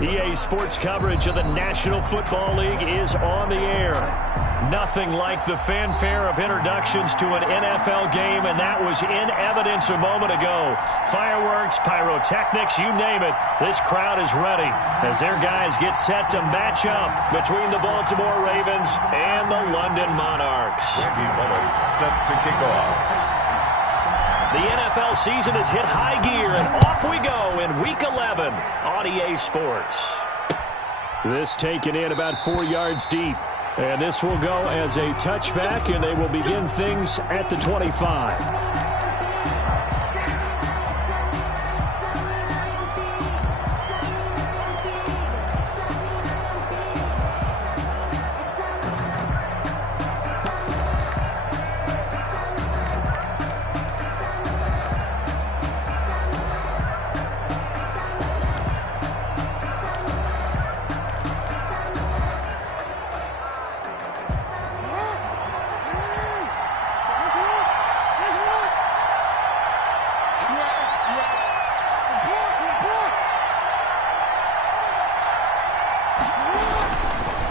EA Sports coverage of the National Football League is on the air. Nothing like the fanfare of introductions to an NFL game, and that was in evidence a moment ago. Fireworks, pyrotechnics, you name it. This crowd is ready as their guys get set to match up between the Baltimore Ravens and the London Monarchs. Set to kick off. The NFL season has hit high gear, and off we go in Week 11 on EA Sports. This taken in about 4 yards deep. And this will go as a touchback, and they will begin things at the 25.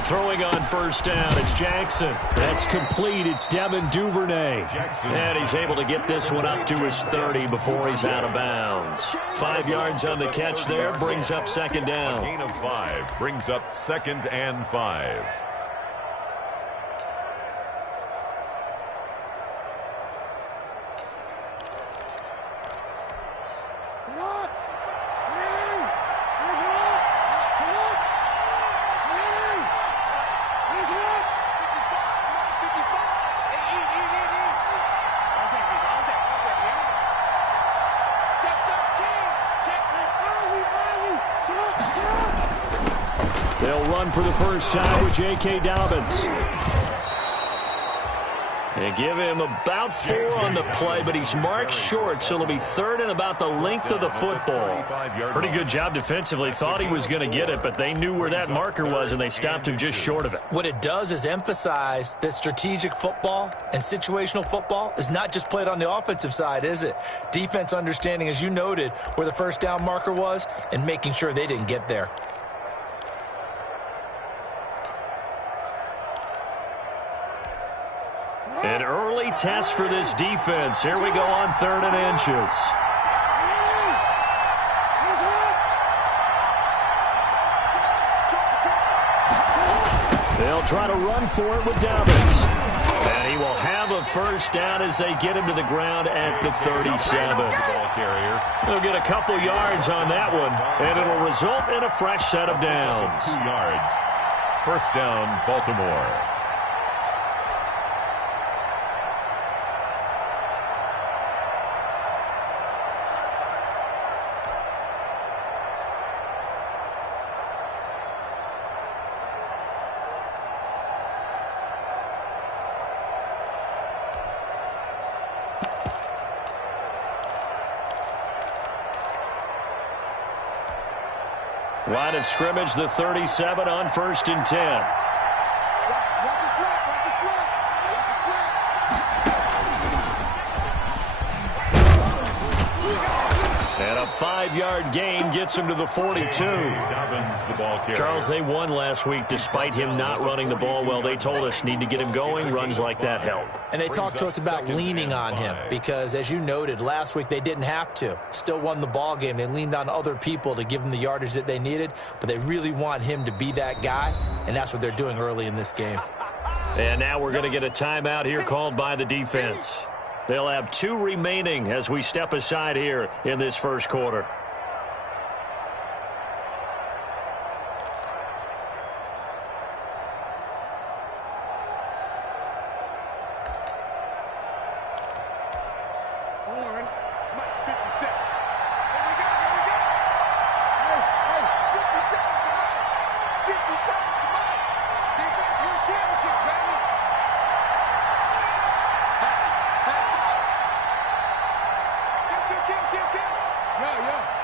Throwing on first down, it's Jackson. That's complete. It's Devin Duvernay. And he's able to get this one up to his 30 before he's out of bounds. 5 yards on the catch there, brings up second down. A gain of 5 brings up 2nd and 5. They'll run for the first time with J.K. Dobbins. They give him about 4 on the play, but he's marked short, so it'll be 3rd and about the length of the football. Pretty good job defensively. Thought he was going to get it, but they knew where that marker was, and they stopped him just short of it. What it does is emphasize that strategic football and situational football is not just played on the offensive side, is it? Defense understanding, as you noted, where the first down marker was and making sure they didn't get there. An early test for this defense. Here we go on 3rd and inches. They'll try to run for it with Dobbins. And he will have a first down as they get him to the ground at the 37. They'll get a couple yards on that one, and it'll result in a fresh set of downs. 2 yards. First down, Baltimore. Line of scrimmage, the 37 on 1st and 10. Watch the slot. And a 5-yard gain gets him to the 42. Dobbins, the ball carrier. Charles, they won last week despite him not running the ball well. They told us need to get him going. Runs like that help. And they talked to us about leaning on him because, as you noted, last week they didn't have to. Still won the ball game. They leaned on other people to give them the yardage that they needed, but they really want him to be that guy, and that's what they're doing early in this game. And now we're going to get a timeout here called by the defense. They'll have 2 remaining as we step aside here in this first quarter. Yeah.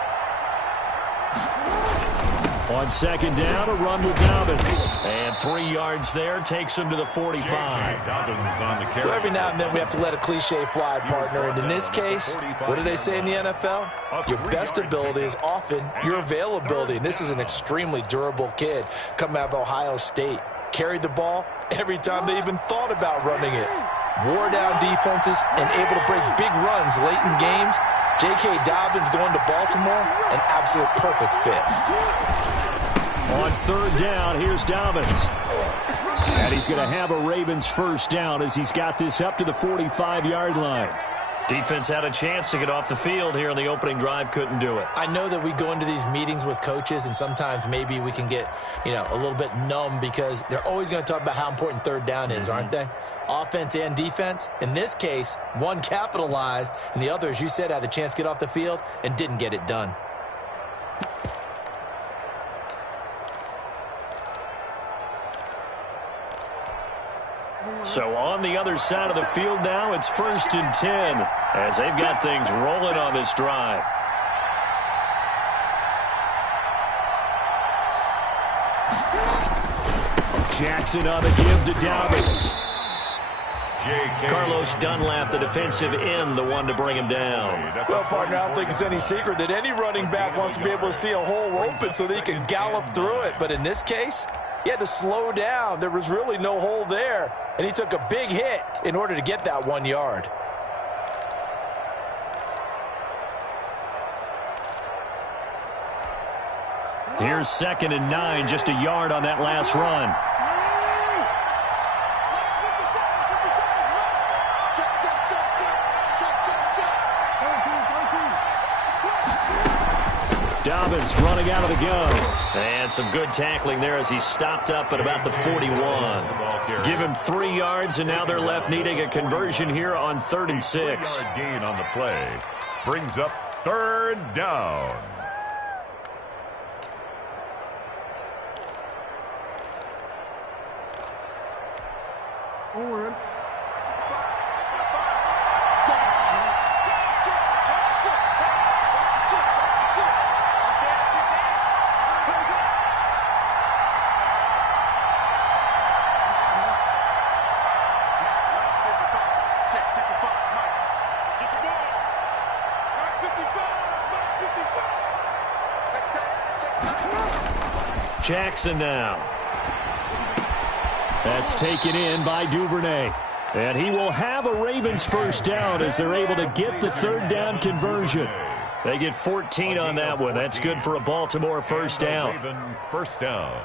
On second down, a run with Dobbins. And 3 yards there takes him to the 45. Dobbins on the carry. Well, every now and then we have to let a cliche fly, partner. And in this case, what do they say in the NFL? Your best ability is often your availability. And this is an extremely durable kid coming out of Ohio State. Carried the ball every time they even thought about running it. Wore down defenses and able to break big runs late in games. J.K. Dobbins going to Baltimore, an absolute perfect fit. On third down, here's Dobbins. And he's going to have a Ravens first down as he's got this up to the 45-yard line. Defense had a chance to get off the field here in the opening drive, couldn't do it. I know that we go into these meetings with coaches, and sometimes maybe we can get, a little bit numb because they're always going to talk about how important third down is, aren't they? Offense and defense. In this case, one capitalized, and the other, as you said, had a chance to get off the field and didn't get it done. So on the other side of the field now, it's 1st and 10 as they've got things rolling on this drive. Jackson on the give to Dobbins. Carlos Dunlap, the defensive end, the one to bring him down. Well, partner, I don't think it's any secret that any running back wants to be able to see a hole open so that he can gallop through it. But in this case, he had to slow down. There was really no hole there, and he took a big hit in order to get that 1 yard. Here's 2nd and 9, just a yard on that last run. Dobbins running out of the gun. And some good tackling there as he stopped up at about the 41. Give him 3 yards, and now they're left needing a conversion here on 3rd and 6. 3-yard gain on the play. Brings up 3rd down. Jackson now. That's taken in by Duvernay. And he will have a Ravens first down as they're able to get the 3rd down conversion. They get 14 on that one. That's good for a Baltimore first down. Raven first down.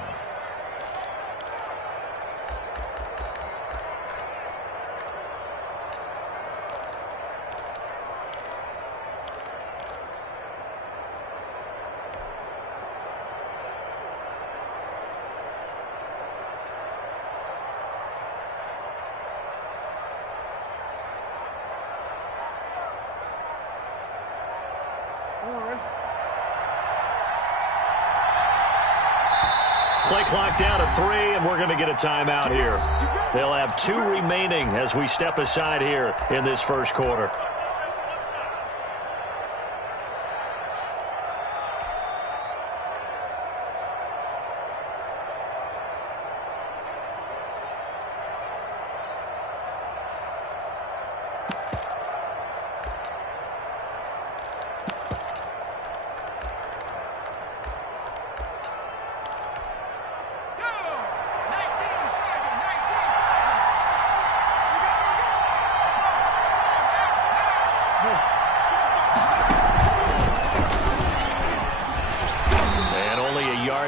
Play clock down to 3, and we're going to get a timeout here. They'll have 2 remaining as we step aside here in this first quarter.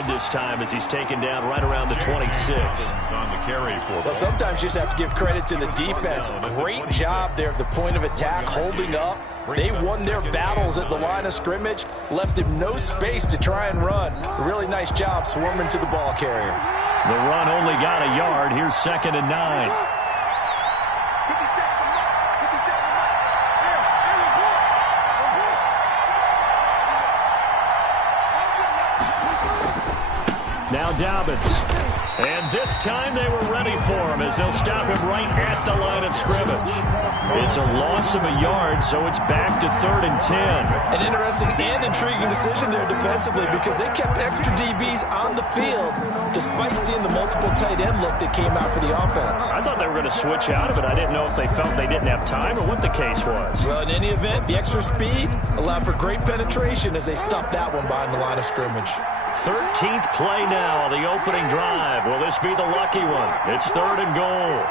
This time as he's taken down right around the 26. On the carry for well, sometimes you just have to give credit to the defense. Great job there at the point of attack, holding up. They won their battles at the line of scrimmage, left him no space to try and run. A really nice job swarming to the ball carrier. The run only got a yard. Here's 2nd and 9. Now Dobbins. And this time they were ready for him as they'll stop him right at the line of scrimmage. It's a loss of a yard, so it's back to 3rd and 10. An interesting and intriguing decision there defensively because they kept extra DBs on the field despite seeing the multiple tight end look that came out for the offense. I thought they were going to switch out of it. I didn't know if they felt they didn't have time or what the case was. Well, in any event, the extra speed allowed for great penetration as they stuffed that one behind the line of scrimmage. 13th play now, the opening drive. Will this be the lucky one? It's 3rd and goal.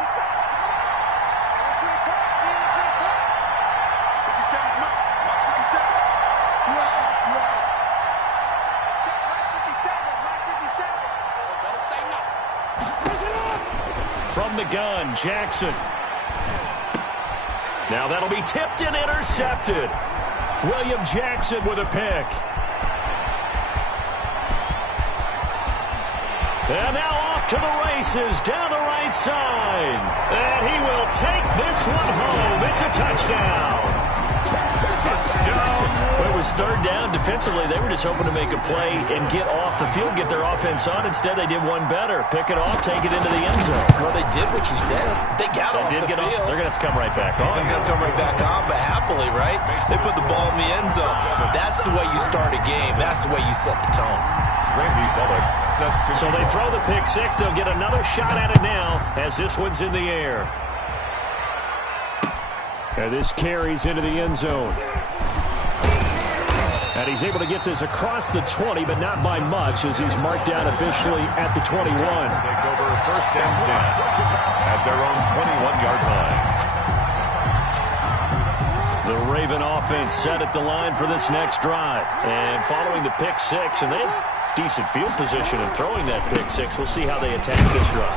From the gun, Jackson. Now that'll be tipped and intercepted. William Jackson with a pick. And now off to the races down the right side. And he will take this one home. It's a touchdown. Well, it was 3rd down. Defensively, they were just hoping to make a play and get off the field, get their offense on. Instead, they did one better. Pick it off, take it into the end zone. Well, they did what you said. They got off the field. They're going to have to come right back on. They're going to come right back on, but happily, right? They put the ball in the end zone. That's the way you start a game. That's the way you set the tone. So they throw the pick six. They'll get another shot at it now as this one's in the air. And this carries into the end zone. And he's able to get this across the 20, but not by much as he's marked down officially at the 21. Take over 1st and 10 at their own 21-yard line. The Raven offense set at the line for this next drive. And following the pick six, and they had decent field position in throwing that pick six. We'll see how they attack this drive.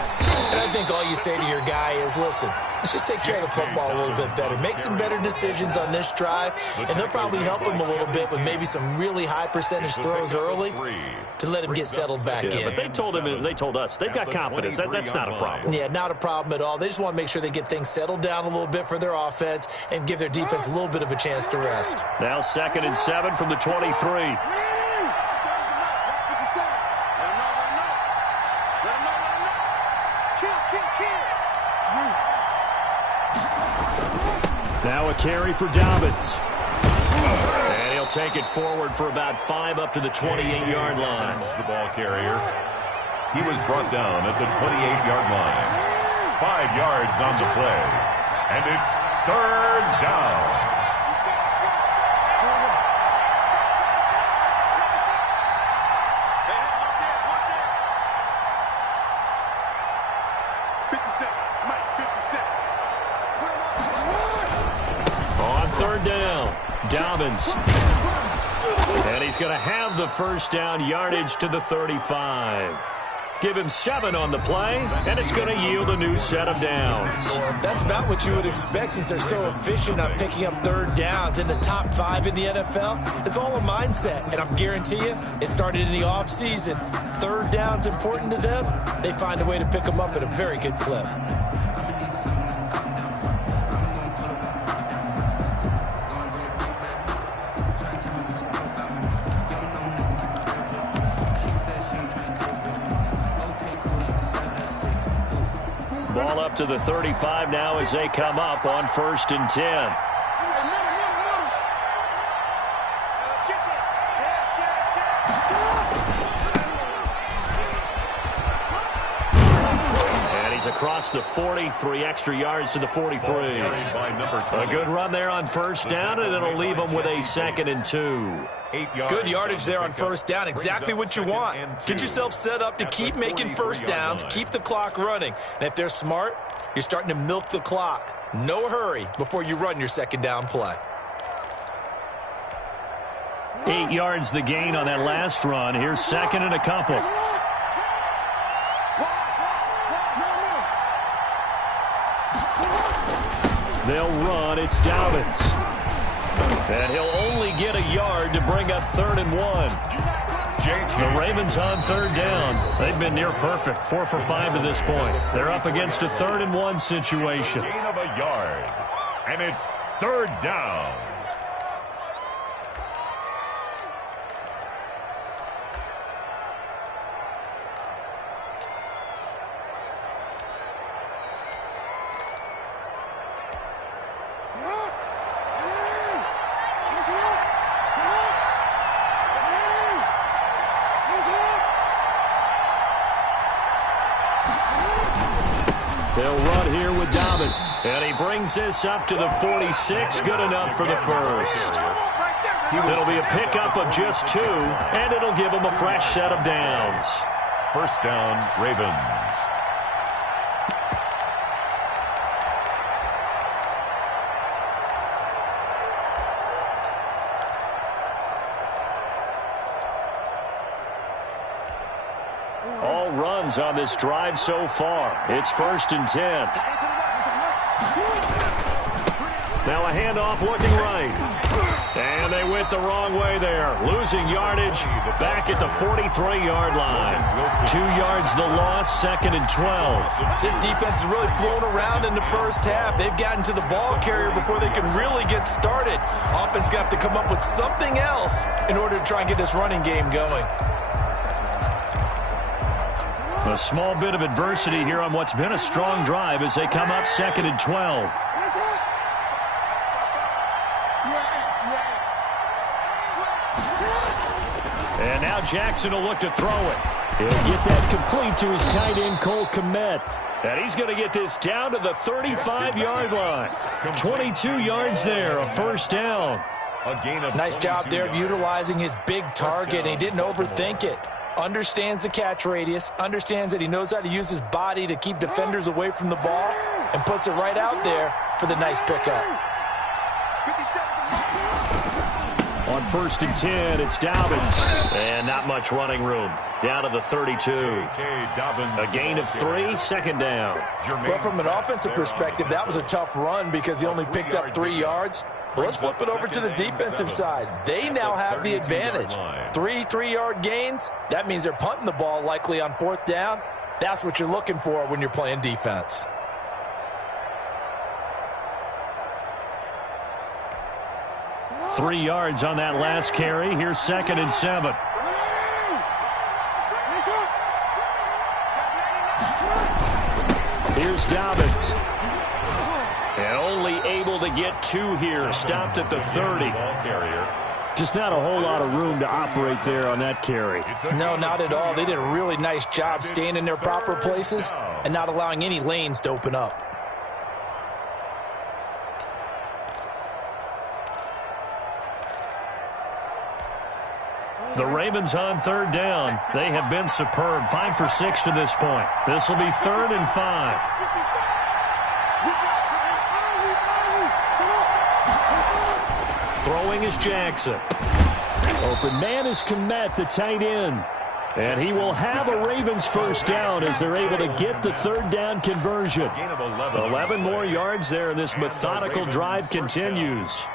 And I think all you say to your guy is, listen, let's just take care of the football a little bit better. Make some better decisions on this drive, and they'll probably help him a little bit with maybe some really high percentage throws early to let him get settled back in. But they told us they've got confidence. That's not a problem. Yeah, not a problem at all. They just want to make sure they get things settled down a little bit for their offense and give their defense a little bit of a chance to rest. Now 2nd and 7 from the 23. Now a carry for Dobbins. And he'll take it forward for about 5 up to the 28-yard line. The ball carrier. He was brought down at the 28-yard line. 5 yards on the play. And it's 3rd down. On 3rd down, Dobbins. And he's going to have the 1st down, yardage to the 35. Give him 7 on the play, and it's going to yield a new set of downs. That's about what you would expect since they're so efficient on picking up 3rd downs in the top 5 in the NFL. It's all a mindset, and I guarantee you it started in the offseason. 3rd down's important to them. They find a way to pick them up at a very good clip. Ball up to the 35 now as they come up on 1st and 10. And he's across the 40, 3 extra yards to the 43. A good run there on 1st down, and it'll leave them with a 2nd and 2. Good yardage there on 1st down. Exactly what you want. Get yourself set up to keep making 1st downs, keep the clock running. And if they're smart, you're starting to milk the clock. No hurry before you run your 2nd down play. 8 yards the gain on that last run. Here's 2nd and a couple. They'll run. It's Dobbins. And he'll only get a yard to bring up 3rd and 1. The Ravens on 3rd down. They've been near perfect. 4 for 5 to this point. They're up against a 3rd and 1 situation. Gain of a yard. And it's 3rd down. He'll run here with Dobbins. And he brings this up to the 46. Good enough for the first. It'll be a pickup of just 2, and it'll give him a fresh set of downs. First down, Ravens. All runs on this drive so far. It's 1st and 10. Now a handoff looking right. And they went the wrong way there. Losing yardage back at the 43-yard line. 2 yards the loss, 2nd and 12. This defense is really flown around in the first half. They've gotten to the ball carrier before they can really get started. Offense going to have to come up with something else in order to try and get this running game going. A small bit of adversity here on what's been a strong drive as they come up 2nd and 12. And now Jackson will look to throw it. He'll get that complete to his tight end, Cole Kmet. And he's going to get this down to the 35-yard line. 22 yards there, a first down. Nice job there of utilizing his big target, and he didn't overthink it. Understands the catch radius, understands that he knows how to use his body to keep defenders away from the ball, and puts it right out there for the nice pickup. On 1st and 10, it's Dobbins. And not much running room. Down to the 32. A gain of 3, 2nd down. Well, from an offensive perspective, that was a tough run because he only picked up 3 yards. But let's flip it over to the defensive side. They now have the advantage. 3 3-yard gains. That means they're punting the ball likely on 4th down. That's what you're looking for when you're playing defense. Three yards on that last carry. Here's 2nd and 7. Here's Dobbins. And only able to get 2 here. Stopped at the 30. Just not a whole lot of room to operate there on that carry. No, not at all. They did a really nice job staying in their proper places and not allowing any lanes to open up. The Ravens on 3rd down. They have been superb. 5 for 6 to this point. This will be 3rd and 5. Throwing is Jackson. Open man is Kmet, the tight end. And he will have a Ravens first down as they're able to get the 3rd down conversion. 11 more yards there, and this methodical drive continues.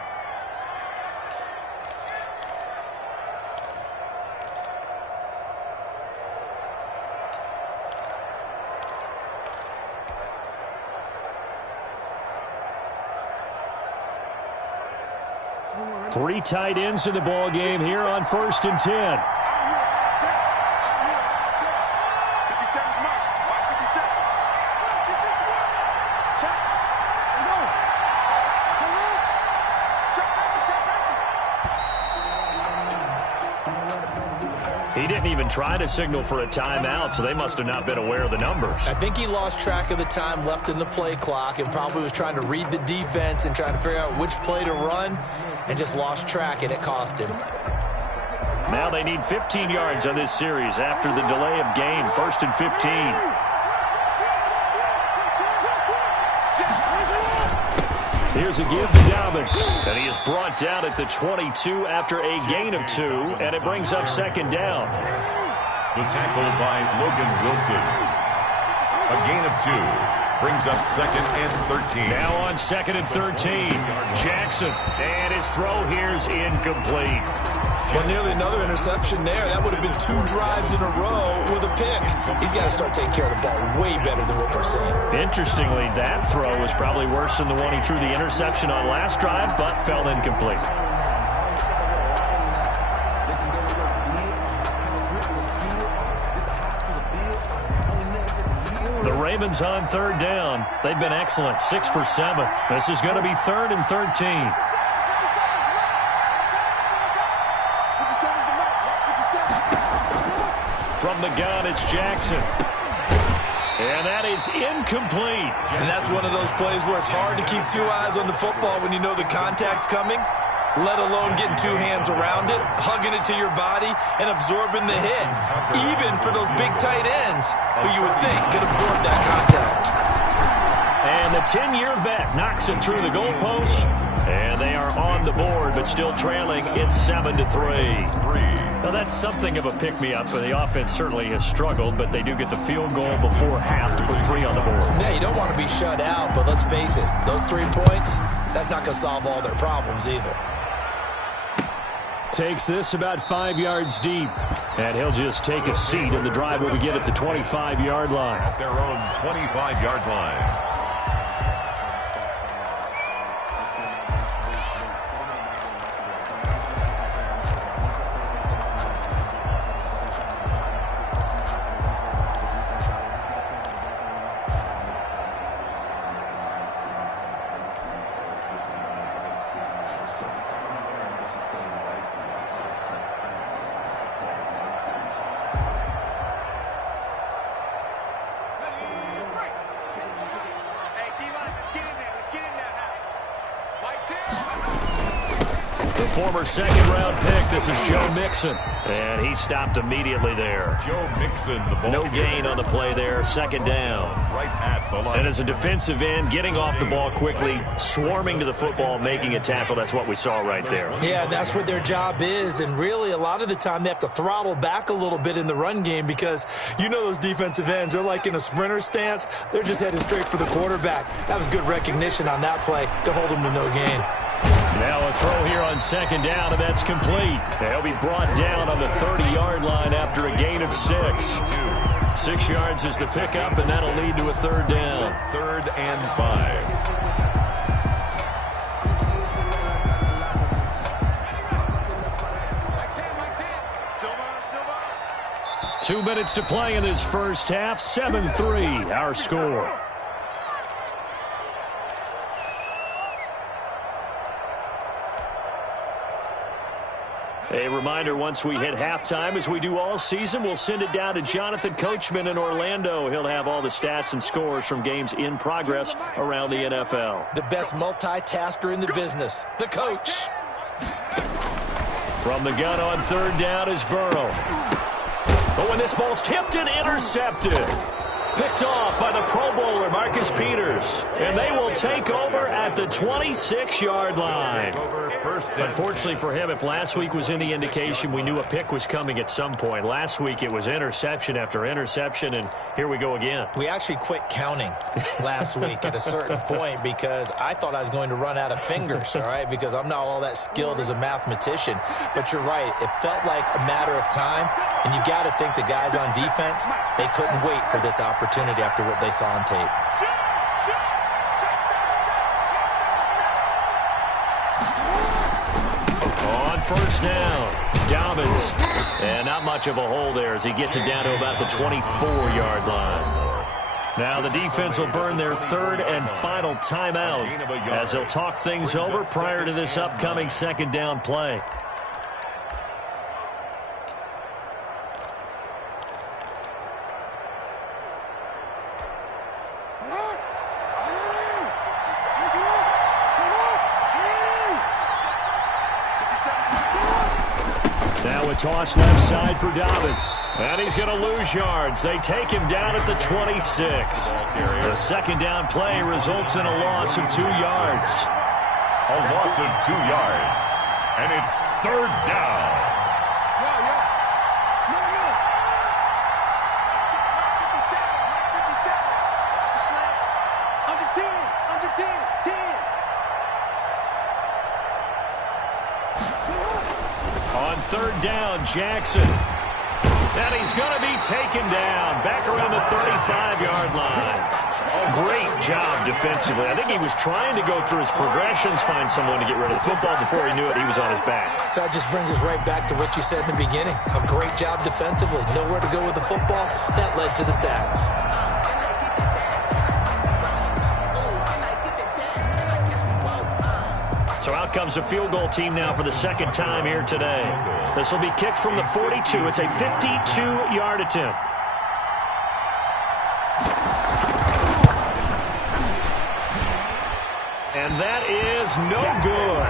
Three tight ends in the ball game here on 1st and 10. He didn't even try to signal for a timeout, so they must have not been aware of the numbers. I think he lost track of the time left in the play clock and probably was trying to read the defense and trying to figure out which play to run and just lost track, and it cost him. Now they need 15 yards on this series after the delay of game. 1st and 15. Here's a give to Dobbins. And he is brought down at the 22 after a gain of 2, and it brings up 2nd down. The tackle by Logan Wilson. A gain of 2. Brings up 2nd and 13. Now on 2nd and 13. Jackson. And his throw here's incomplete. Well, nearly another interception there. That would have been 2 drives in a row with a pick. He's got to start taking care of the ball way better than what we're seeing. Interestingly, that throw was probably worse than the one he threw the interception on last drive, but fell incomplete. The Ravens on 3rd down. They've been excellent. 6 for 7. This is going to be 3rd and 13. From the gun, it's Jackson. And that is incomplete. And that's one of those plays where it's hard to keep two eyes on the football when you know the contact's coming, let alone getting two hands around it, hugging it to your body, and absorbing the hit, even for those big tight ends who you would think could absorb that contact. And the 10-year vet knocks it through the goalpost, and they are on the board, but still trailing. It's 7-3. Now, that's something of a pick-me-up. The offense certainly has struggled, but they do get the field goal before half to put 3 on the board. Yeah, you don't want to be shut out, but let's face it, those 3 points, that's not going to solve all their problems either. Takes this about 5 yards deep, and he'll just take a seat, and the drive will begin at the 25-yard line. At their own 25-yard line. Former second-round pick, this is Joe Mixon, and he stopped immediately there. Joe Mixon, the ball. No gain on the play there, second down. Right at the line. And as a defensive end, getting off the ball quickly, swarming to the football, making a tackle, that's what we saw right there. Yeah, that's what their job is, and really a lot of the time they have to throttle back a little bit in the run game because you know those defensive ends, they're like in a sprinter stance, they're just headed straight for the quarterback. That was good recognition on that play to hold them to no gain. Now a throw here on second down, and that's complete. He'll be brought down on the 30-yard line after a gain of 6. 6 yards is the pickup, and that'll lead to a third down. 3rd and 5. Two minutes to play in this first half. 7-3, our score. A reminder, once we hit halftime, as we do all season, we'll send it down to Jonathan Coachman in Orlando. He'll have all the stats and scores from games in progress around the NFL. The best multitasker in the business, the coach. From the gun on third down is Burrow. But when this ball's tipped and intercepted, picked off by the Pro Bowler, Marcus Peters. And they will take over at the 26-yard line. Unfortunately for him, if last week was any indication, we knew a pick was coming at some point. Last week it was interception after interception, and here we go again. We actually quit counting last week at a certain point because I thought I was going to run out of fingers, all right, because I'm not all that skilled as a mathematician. But you're right. It felt like a matter of time, and you got to think the guys on defense, they couldn't wait for this opportunity after what they saw on tape. First down, Dobbins. And not much of a hole there as he gets it down to about the 24-yard line. Now the defense will burn their third and final timeout as they'll talk things over prior to this upcoming second down play. Toss left side for Dobbins. And he's going to lose yards. They take him down at the 26. The second down play results in a loss of 2 yards. A loss of 2 yards. And it's third down. On third down, Jackson. And he's going to be taken down back around the 35-yard line. Oh, great job defensively. I think he was trying to go through his progressions, find someone to get rid of the football. Before he knew it, he was on his back. So that just brings us right back to what you said in the beginning. A great job defensively. Nowhere to go with the football. That led to the sack. So out comes a field goal team now for the second time here today. This will be kicked from the 42. It's a 52-yard attempt. And that is no good.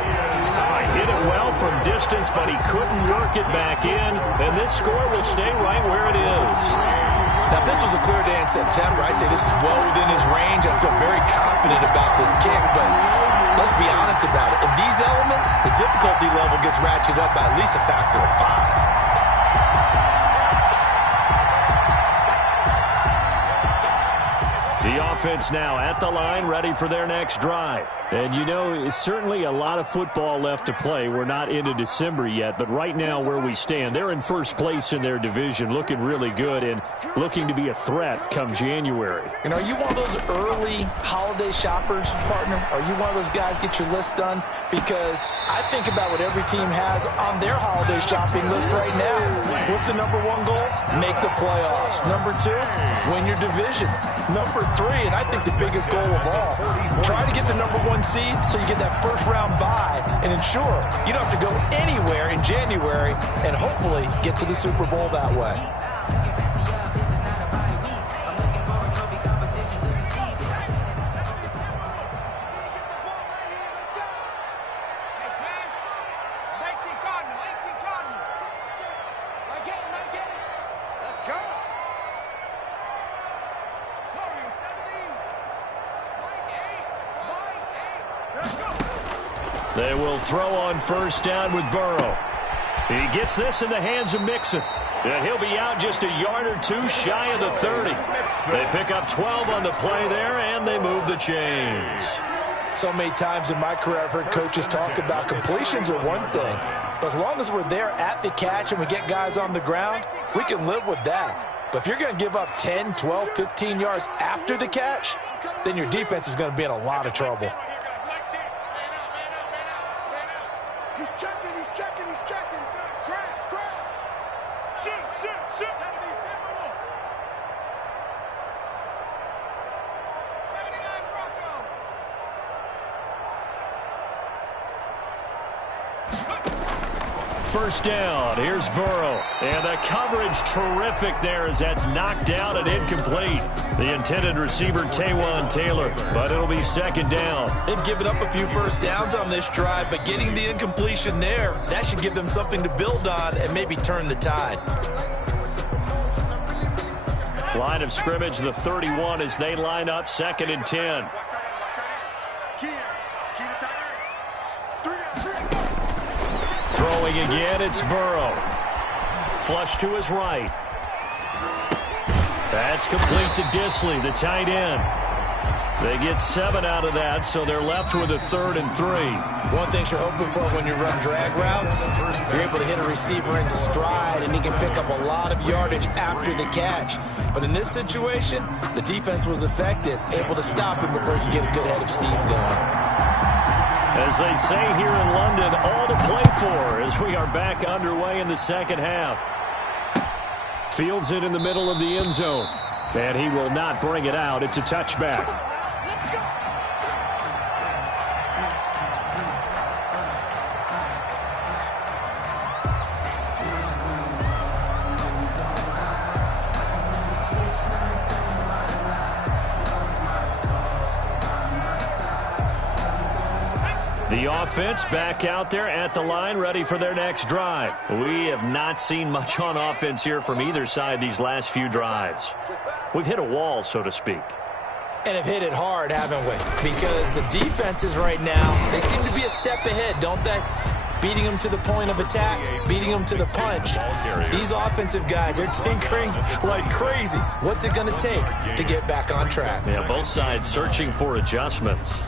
Hit it well from distance, but he couldn't work it back in. And this score will stay right where it is. Now, if this was a clear day in September, I'd say this is well within his range. I feel very confident about this kick, but let's be honest about it. In these elements, the difficulty level gets ratcheted up by at least a factor of 5. The offense now at the line, ready for their next drive. And, you know, it's certainly a lot of football left to play. We're not into December yet, but right now where we stand, they're in first place in their division, looking really good and looking to be a threat come January. And are you one of those early holiday shoppers, partner? Are you one of those guys get your list done? Because I think about what every team has on their holiday shopping list right now. What's the number 1 goal? Make the playoffs. Number 2, win your division. Number 3, and I think the biggest goal of all, try to get the number 1 seed so you get that first round bye and ensure you don't have to go anywhere in January and hopefully get to the Super Bowl that way. They will throw on first down with Burrow. He gets this in the hands of Mixon. And he'll be out just a yard or 2 shy of the 30. They pick up 12 on the play there, and they move the chains. So many times in my career I've heard coaches talk about completions are one thing. But as long as we're there at the catch and we get guys on the ground, we can live with that. But if you're going to give up 10, 12, 15 yards after the catch, then your defense is going to be in a lot of trouble. He's checking, he's checking, he's checking. Crash, crash. Shoot, shoot, shoot. 79 Bronco. First down. Here's Burrow. And the coverage terrific there as that's knocked down and incomplete. The intended receiver, Taywan Taylor. But it'll be second down. They've given up a few first downs on this drive, but getting the incompletion there, that should give them something to build on and maybe turn the tide. Line of scrimmage, the 31 as they line up, 2nd and 10. Throwing again, it's Burrow. Flush to his right. That's complete to Disley, the tight end. They get 7 out of that, so they're left with a 3rd and 3. One thing you're hoping for when you run drag routes, you're able to hit a receiver in stride, and he can pick up a lot of yardage after the catch. But in this situation, the defense was effective, able to stop him before you get a good head of steam going. As they say here in London, all to play for as we are back underway in the second half. Fields it in the middle of the end zone. And he will not bring it out. It's a touchback. The offense back out there at the line, ready for their next drive. We have not seen much on offense here from either side these last few drives. We've hit a wall, so to speak. And have hit it hard, haven't we? Because the defenses right now, they seem to be a step ahead, don't they? Beating them to the point of attack, beating them to the punch. These offensive guys are tinkering like crazy. What's it going to take to get back on track? Yeah, both sides searching for adjustments.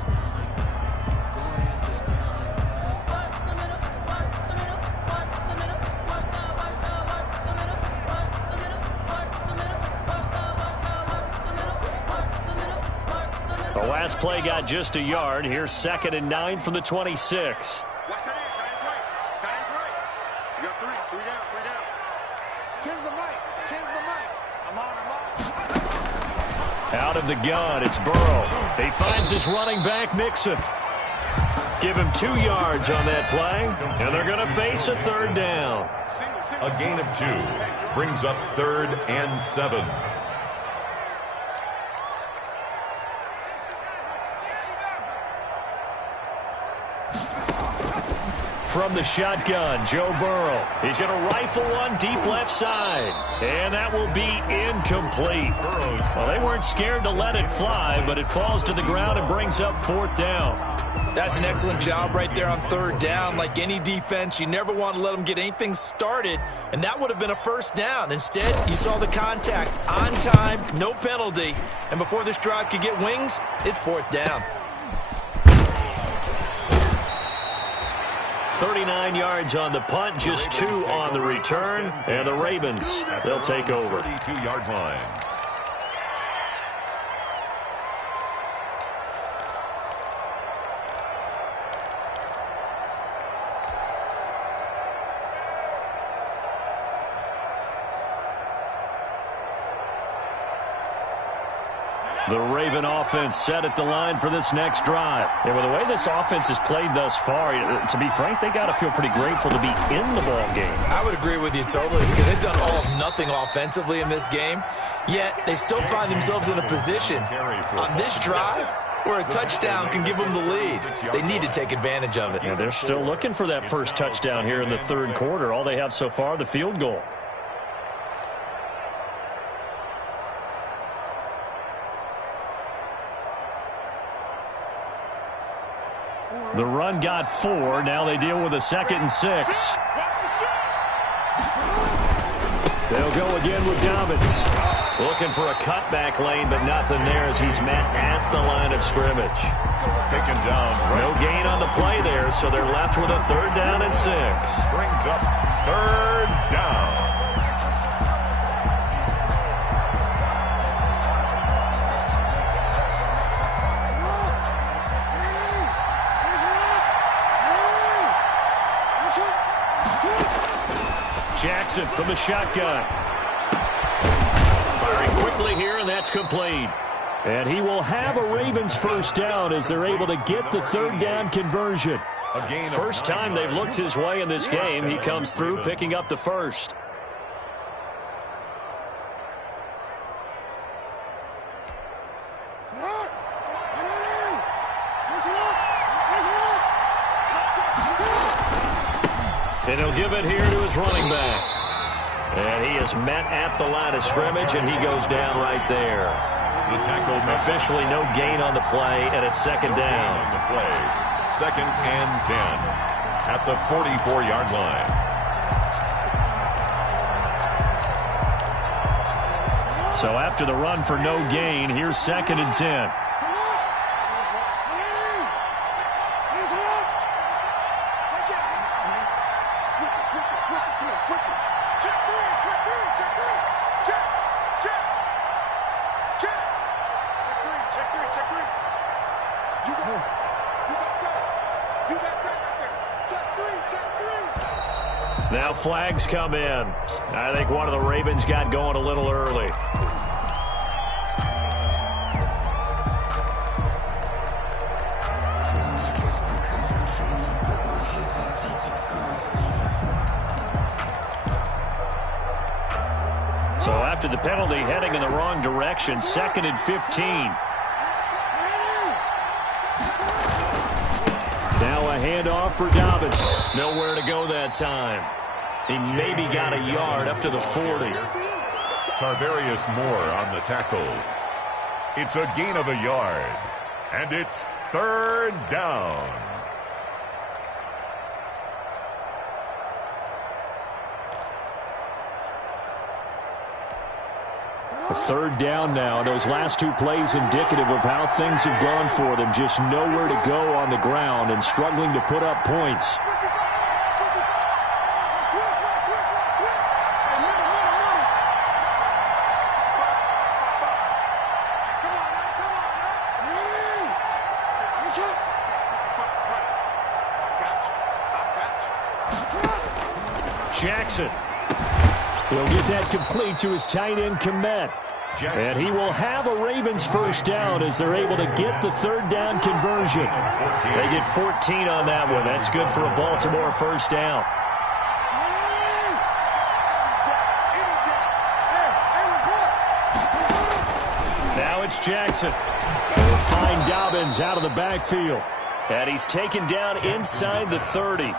The last play got just a yard. Here's 2nd and 9 from the 26. Out of the gun, it's Burrow. He finds his running back, Mixon. Give him 2 yards on that play, and they're going to face a 3rd down. A gain of 2 brings up 3rd and 7. from the shotgun. Joe Burrow. He's going to rifle one deep left side. And that will be incomplete. Well, they weren't scared to let it fly, but it falls to the ground and brings up 4th down. That's an excellent job right there on 3rd down. Like any defense, you never want to let them get anything started, and that would have been a 1st down. Instead, you saw the contact on time, no penalty, and before this drive could get wings, it's 4th down. 39 yards on the punt, just 2 on the return, and the Ravens, they'll take over. 32-yard line. The Raven offense set at the line for this next drive. And with the way this offense has played thus far, to be frank, they got to feel pretty grateful to be in the ball game. I would agree with you totally, because they've done all of nothing offensively in this game, yet they still find themselves in a position on this drive where a touchdown can give them the lead. They need to take advantage of it. Yeah, they're still looking for that first touchdown here in the 3rd quarter. All they have so far, the field goal. The run got 4. Now they deal with a 2nd and 6. They'll go again with Dobbins. Looking for a cutback lane, but nothing there as he's met at the line of scrimmage. Taken down. No gain on the play there, so they're left with a 3rd down and 6. Brings up 3rd down. Jackson from the shotgun. Firing quickly here, and that's complete. And he will have a Ravens 1st down as they're able to get the 3rd down conversion. First time they've looked his way in this game. He comes through picking up the 1st. And he'll give it here to his running back. And he is met at the line of scrimmage, and he goes down right there. The tackle officially no gain on the play, and it's 2nd down. On the play, 2nd and 10 at the 44-yard line. So after the run for no gain, here's 2nd and 10. Now flags come in. I think one of the Ravens got going a little early. So after the penalty, heading in the wrong direction, 2nd and 15. Now a handoff for Dobbins. Nowhere to go that time. He maybe got a yard up to the 40. Tarvarius Moore on the tackle. It's a gain of a yard. And it's 3rd down. A 3rd down now, and those last 2 plays indicative of how things have gone for them. Just nowhere to go on the ground and struggling to put up points. Jackson. He'll get that complete to his tight end, Komet. And he will have a Ravens 1st down as they're able to get the 3rd down conversion. They get 14 on that one. That's good for a Baltimore 1st down. Now it's Jackson. They'll find Dobbins out of the backfield. And he's taken down inside the 30.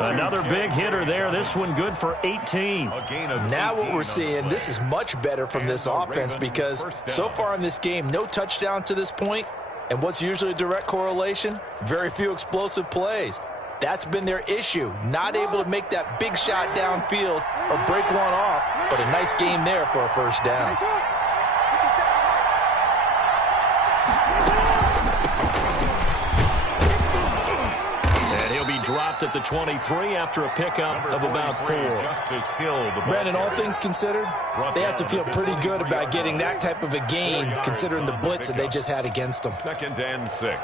Another big hitter there. This one good for 18. Now what we're seeing, this is much better from this offense because so far in this game, no touchdowns to this point. And what's usually a direct correlation? Very few explosive plays. That's been their issue. Not able to make that big shot downfield or break one off, but a nice game there for a first down. Dropped at the 23 after a pickup of about 4. Brandon, all things considered, they have to feel pretty good about getting that type of a gain considering the blitz that they just had against them. 2nd and 6.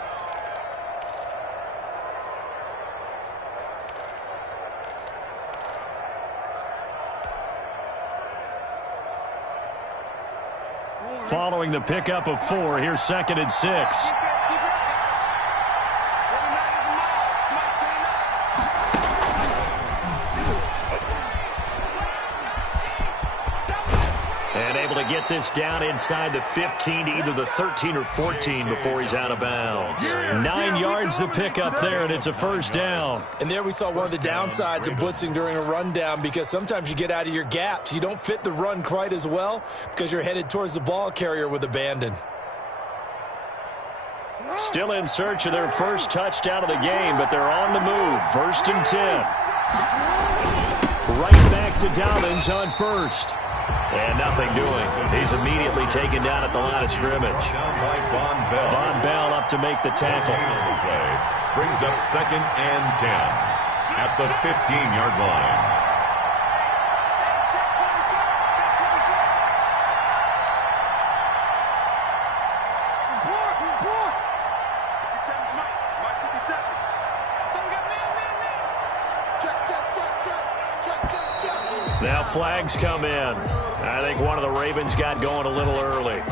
Following the pickup of 4, here's 2nd and 6. Get this down inside the 15 to either the 13 or 14 before he's out of bounds. 9 yards the pickup there, and it's a first down. And there we saw one of the downsides of blitzing during a rundown because sometimes you get out of your gaps. You don't fit the run quite as well because you're headed towards the ball carrier with abandon. Still in search of their first touchdown of the game, but they're on the move. 1st and 10. Right back to Dobbins on first. And nothing doing. He's immediately taken down at the line of scrimmage. Von Bell up to make the tackle. Brings up 2nd and 10 at the 15-yard line. Now flags come in. I think one of the Ravens got going a little early.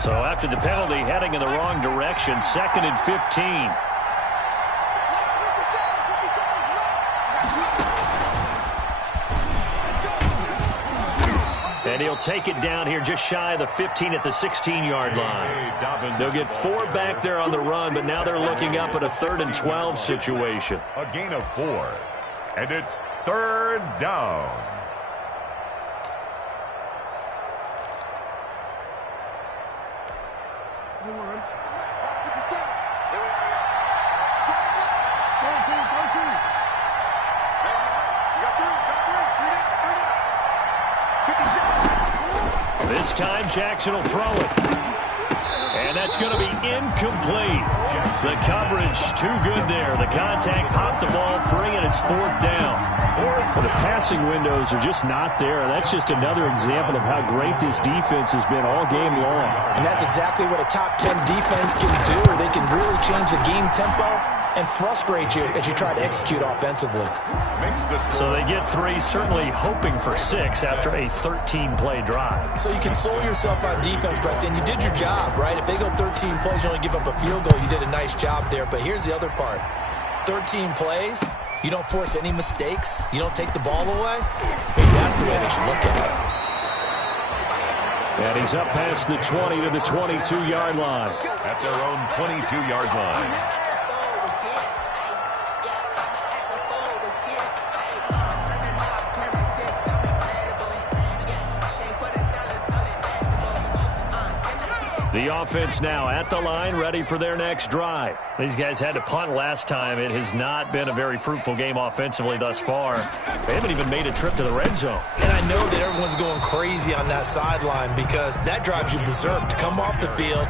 So after the penalty, heading in the wrong direction, 2nd and 15. And he'll take it down here just shy of the 15 at the 16-yard line. They'll get 4 back there on the run, but now they're looking up at a 3rd and 12 situation. A gain of 4, and it's 3rd down. This time Jackson will throw it. And that's going to be incomplete. The coverage too good there. The contact popped the ball free, and it's 4th down. Well, the passing windows are just not there. That's just another example of how great this defense has been all game long. And that's exactly what a top 10 defense can do. They can really change the game tempo and frustrate you as you try to execute offensively. So they get 3, certainly hoping for 6 after a 13-play drive. So you console yourself on defense by saying you did your job, right? If they go 13 plays, you only give up a field goal, you did a nice job there. But here's the other part. 13 plays, you don't force any mistakes, you don't take the ball away. Maybe that's the way they should look at it. And he's up past the 20 to the 22-yard line. At their own 22-yard line. The offense now at the line, ready for their next drive. These guys had to punt last time. It has not been a very fruitful game offensively thus far. They haven't even made a trip to the red zone. And I know that everyone's going crazy on that sideline because that drives you berserk to come off the field,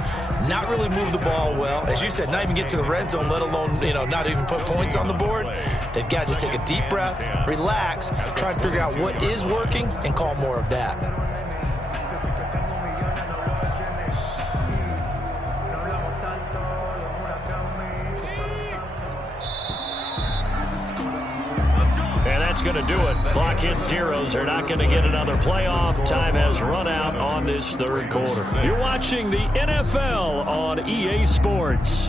not really move the ball well. As you said, not even get to the red zone, let alone, not even put points on the board. They've got to just take a deep breath, relax, try and figure out what is working, and call more of that. going to do it. Clock hits zeros. They're not going to get another playoff. Time has run out on this third quarter. You're watching the NFL on EA Sports.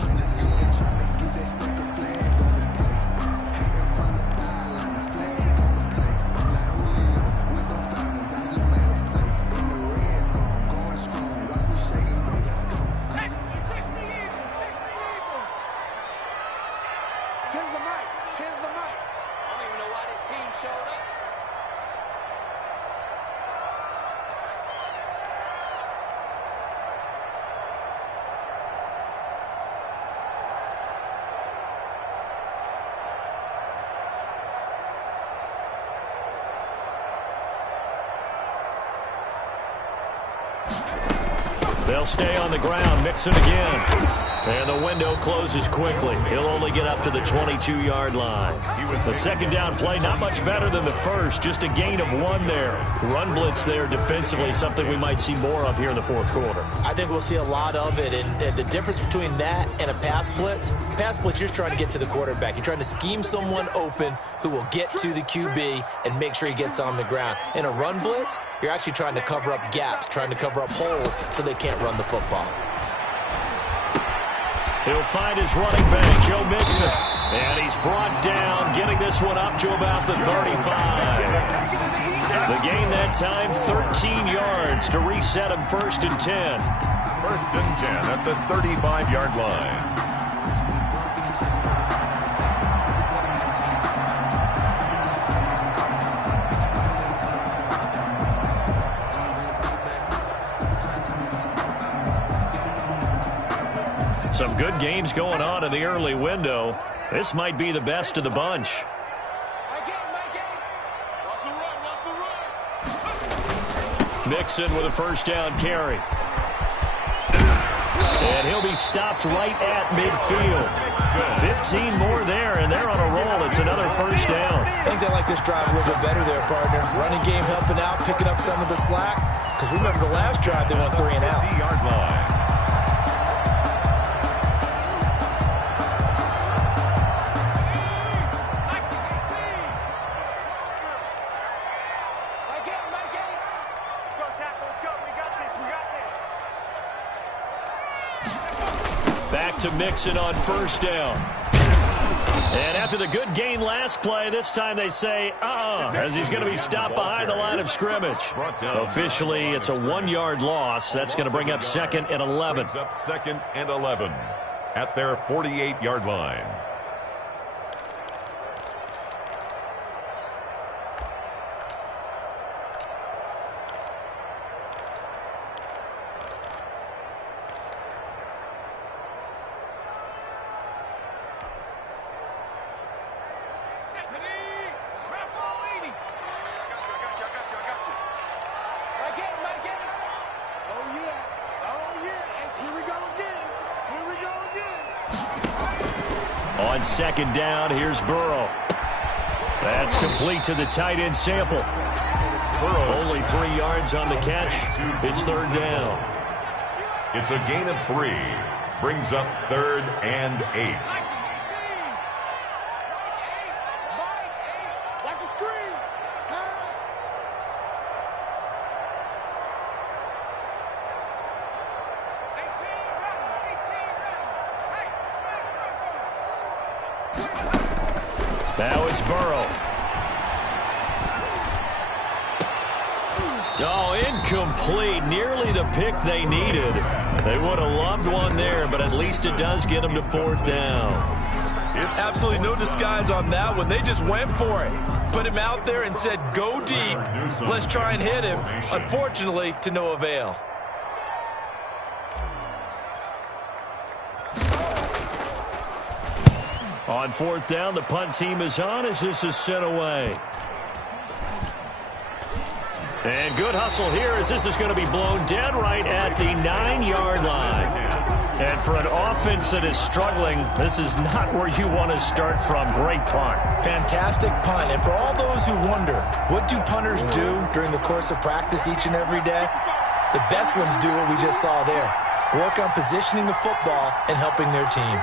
They'll stay on the ground, mix it again. And the window closes quickly. He'll only get up to the 22-yard line. The second down play, not much better than the first, just a gain of 1 there. Run blitz there defensively, something we might see more of here in the fourth quarter. I think we'll see a lot of it, and the difference between that and a pass blitz, you're just trying to get to the quarterback. You're trying to scheme someone open who will get to the QB and make sure he gets on the ground. In a run blitz, you're actually trying to cover up gaps, trying to cover up holes so they can't run the football. He'll find his running back, Joe Mixon. And he's brought down, getting this one up to about the 35. The gain that time, 13 yards to reset him 1st and 10. 1st and 10 at the 35-yard line. Some good games going on in the early window. This might be the best of the bunch. Mixon with a first down carry. And he'll be stopped right at midfield. 15 more there, and they're on a roll. It's another first down. I think they like this drive a little bit better there, partner. Running game helping out, picking up some of the slack. Because remember the last drive, they went 3 and out. 50-yard line. To Mixon on first down. And after the good gain last play, this time they say, as he's going to be stopped behind the line of scrimmage. Officially, it's a 1-yard loss. That's going to bring up 2nd and 11. Brings up 2nd and 11 at their 48-yard line. On 2nd down, here's Burrow. That's complete to the tight end sample. Burrow only 3 yards on the catch. It's 3rd down. It's a gain of 3. Brings up 3rd and 8. Watch the screen. Pass. Now it's Burrow. Oh, incomplete. Nearly the pick they needed. They would have loved one there, but at least it does get them to 4th down. Absolutely no disguise on that one. They just went for it. Put him out there and said, go deep. Let's try and hit him. Unfortunately, to no avail. On 4th down, the punt team is on as this is sent away. And good hustle here as this is going to be blown dead right at the 9-yard line. And for an offense that is struggling, this is not where you want to start from. Great punt. Fantastic punt. And for all those who wonder, what do punters do during the course of practice each and every day? The best ones do what we just saw there. Work on positioning the football and helping their team.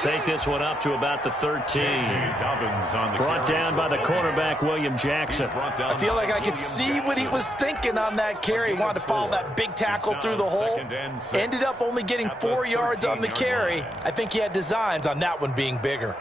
take this one up to about the 13. Brought down by the cornerback, William Jackson. I feel like I could see what he was thinking on that carry. He wanted to follow that big tackle through the hole. Ended up only getting 4 yards on the carry. I think he had designs on that one being bigger.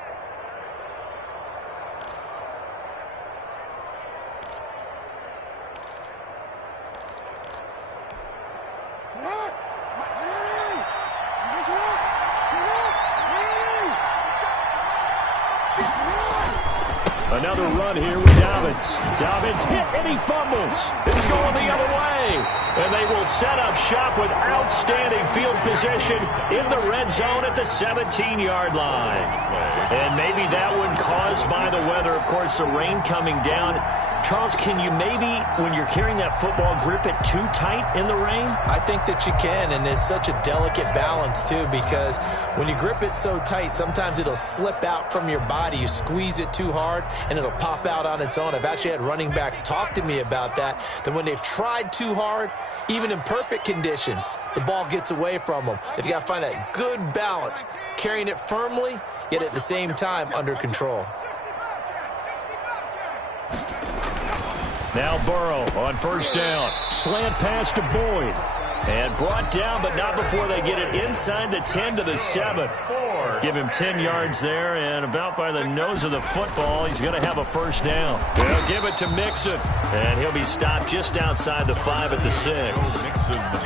Another run here with Dobbins. Dobbins hit and he fumbles. It's going the other way. And they will set up shop with outstanding field position in the red zone at the 17-yard line. And maybe that one caused by the weather. Of course, the rain coming down. Charles, can you maybe, when you're carrying that football, grip it too tight in the rain? I think that you can, and it's such a delicate balance, too, because when you grip it so tight, sometimes it'll slip out from your body. You squeeze it too hard, and it'll pop out on its own. I've actually had running backs talk to me about that when they've tried too hard, even in perfect conditions, the ball gets away from them. They've got to find that good balance, carrying it firmly, yet at the same time under control. Now Burrow on first down. Slant pass to Boyd. And brought down, but not before they get it inside the 10 to the 7. Give him 10 yards there, and about by the nose of the football, he's going to have a first down. They'll give it to Mixon, and he'll be stopped just outside the 5 at the 6.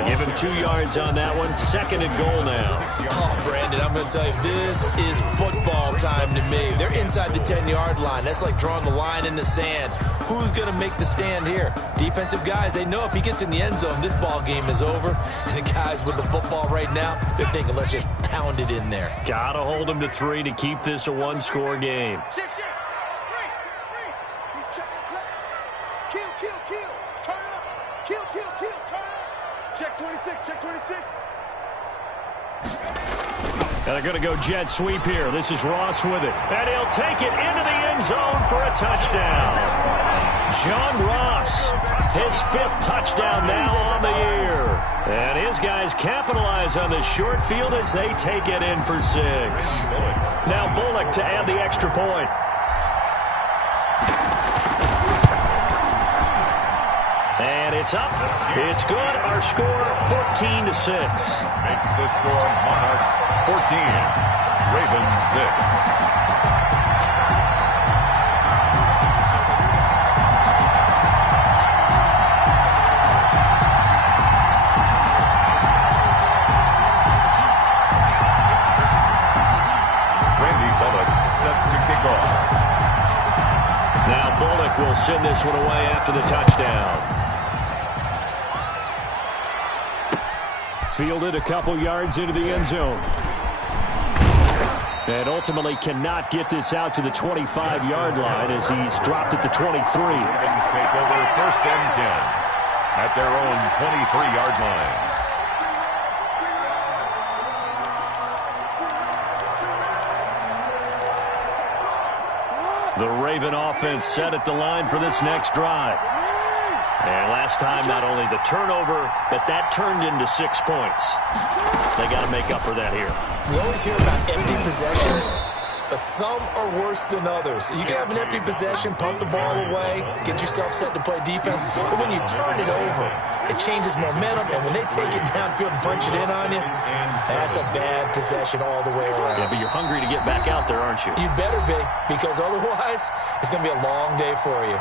Give him 2 yards on that one. 2nd and goal now. Oh, Brandon, I'm going to tell you, this is football time to me. They're inside the 10-yard line. That's like drawing the line in the sand. Who's going to make the stand here? Defensive guys, they know if he gets in the end zone, this ball game is over. And the guys with the football right now, they're thinking, let's just pound it in there. Got to hold him to 3 to keep this a one-score game. He's checking. Kill. Turn it up. Kill. Turn it up. Check 26. And they're going to go jet sweep here. This is Ross with it. And he'll take it into the end zone for a touchdown. John Ross, his 5th touchdown now on the year. And his guys capitalize on the short field as they take it in for 6. Now Bullock to add the extra point. And it's up. It's good. Our score, 14 to 6. Makes the score Monarchs 14, Ravens 6. Now Bullock will send this one away after the touchdown. Fielded a couple yards into the end zone. And ultimately cannot get this out to the 25-yard line as he's dropped at the 23. Ravens take over 1st and 10 at their own 23-yard line. The Raven offense set at the line for this next drive. And last time, not only the turnover, but that turned into 6 points. They got to make up for that here. We always hear about empty possessions, but some are worse than others. You can have an empty possession, punt the ball away, get yourself set to play defense, but when you turn it over, it changes momentum, and when they take it downfield and punch it in on you, that's a bad possession all the way around. Yeah, but you're hungry to get back out there, aren't you? You better be, because otherwise, it's going to be a long day for you.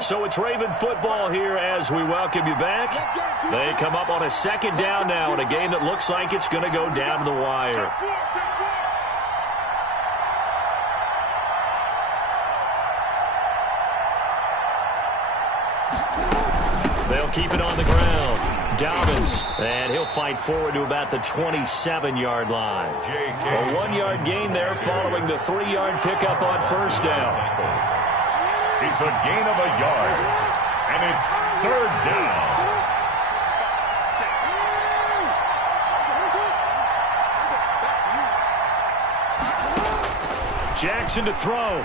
So it's Raven football here as we welcome you back. They come up on a 2nd down now in a game that looks like it's going to go down to the wire. They'll keep it on the ground. Dobbins, and he'll fight forward to about the 27-yard line. A 1-yard gain there following the 3-yard pickup on 1st down. It's a gain of a yard, and it's 3rd down. Jackson to throw.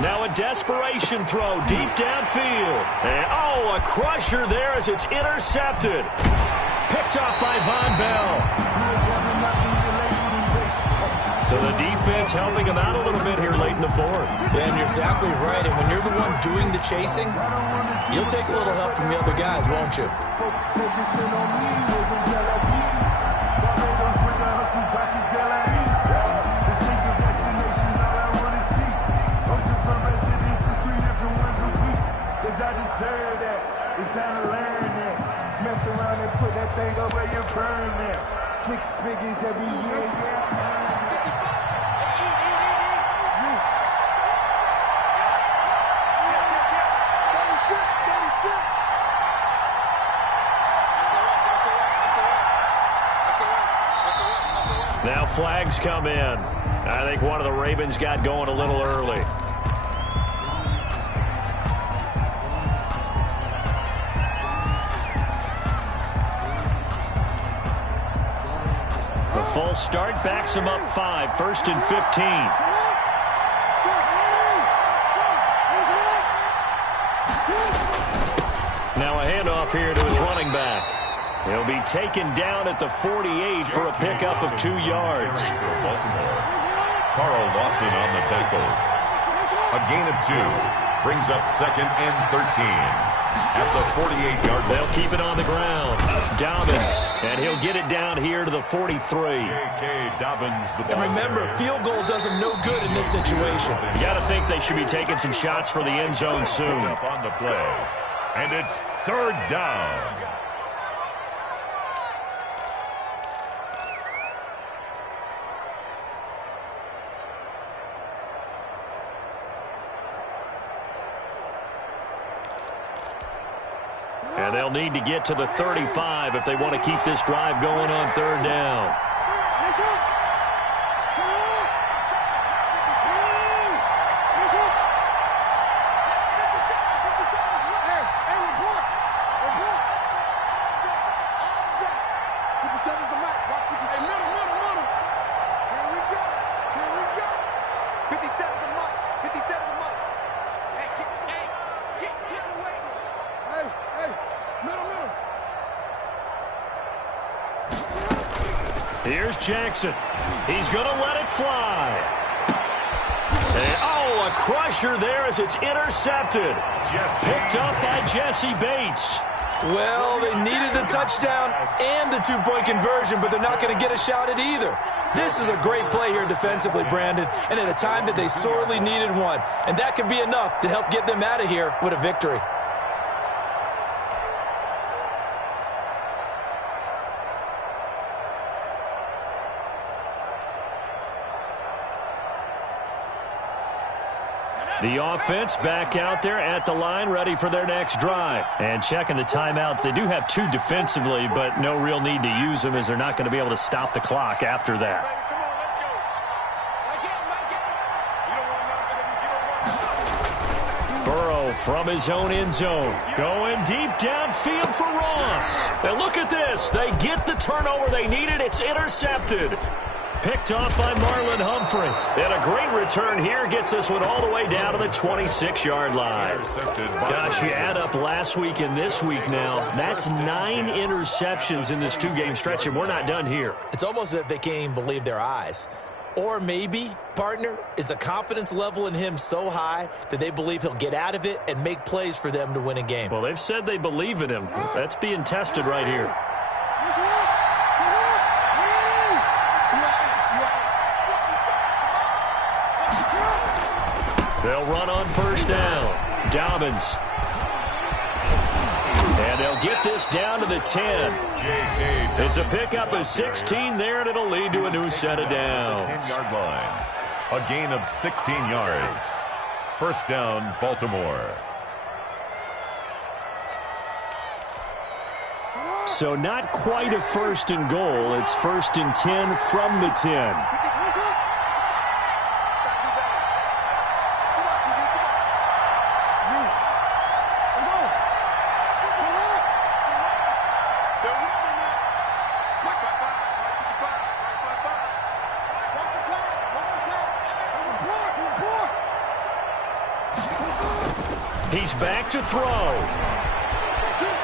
Now a desperation throw deep downfield. And, oh, a crusher there as it's intercepted. Picked off by Von Bell. So the defense helping him out a little bit here late in the fourth. Yeah, and you're exactly right. And when you're the one doing the chasing, you'll take a little help from the other guys, won't you? I deserve that. It's time to learn that. Mess around and put that thing up where you burn that. 6 figures every year, yeah. Now flags come in. I think one of the Ravens got going a little early. The full start backs him up 5, 1st and 15. Now a handoff here to his running back. He'll be taken down at the 48 for a pickup of 2 yards. Carl Lawson on the tackle. A gain of 2 brings up 2nd and 13 at the 48-yard line. They'll keep it on the ground. Dobbins, and he'll get it down here to the 43. Dobbins, the and remember, field goal does him no good in this situation. You got to think they should be taking some shots for the end zone soon. Up on the play, and it's 3rd down. And they'll need to get to the 35 if they want to keep this drive going on 3rd down. Here's Jackson. He's going to let it fly. And, oh, a crusher there as it's intercepted. Picked up by Jesse Bates. Well, they needed the touchdown and the 2-point conversion, but they're not going to get a shot at either. This is a great play here defensively, Brandon, and at a time that they sorely needed one. And that could be enough to help get them out of here with a victory. The offense back out there at the line, ready for their next drive. And checking the timeouts. They do have 2 defensively, but no real need to use them as they're not going to be able to stop the clock after that. Burrow from his own end zone. Going deep downfield for Ross. And look at this. They get the turnover they needed. It's intercepted. Picked off by Marlon Humphrey. And a great return here gets this one all the way down to the 26-yard line. Gosh, you add up last week and this week now. That's 9 interceptions in this 2-game stretch, and we're not done here. It's almost as if they can't even believe their eyes. Or maybe, partner, is the confidence level in him so high that they believe he'll get out of it and make plays for them to win a game. Well, they've said they believe in him. That's being tested right here. They'll run on 1st down. Dobbins. And they'll get this down to the 10. It's a pickup of 16 there, and it'll lead to a new set of downs. 10-yard line. A gain of 16 yards. 1st down, Baltimore. So not quite a 1st and goal. It's 1st and 10 from the 10. He's back to throw.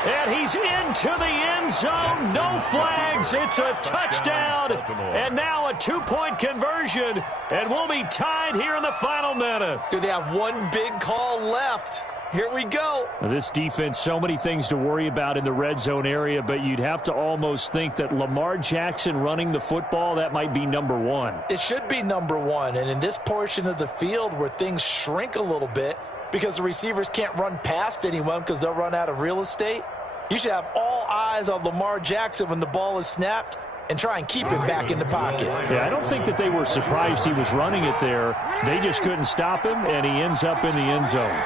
And he's into the end zone. No flags. It's a touchdown. And now a 2-point conversion. And we'll be tied here in the final minute. Do they have one big call left? Here we go. Now this defense, so many things to worry about in the red zone area, but you'd have to almost think that Lamar Jackson running the football, that might be number one. It should be number one. And in this portion of the field where things shrink a little bit because the receivers can't run past anyone because they'll run out of real estate, you should have all eyes on Lamar Jackson when the ball is snapped and try and keep him back in the pocket. Yeah, I don't think that they were surprised he was running it there. They just couldn't stop him, and he ends up in the end zone.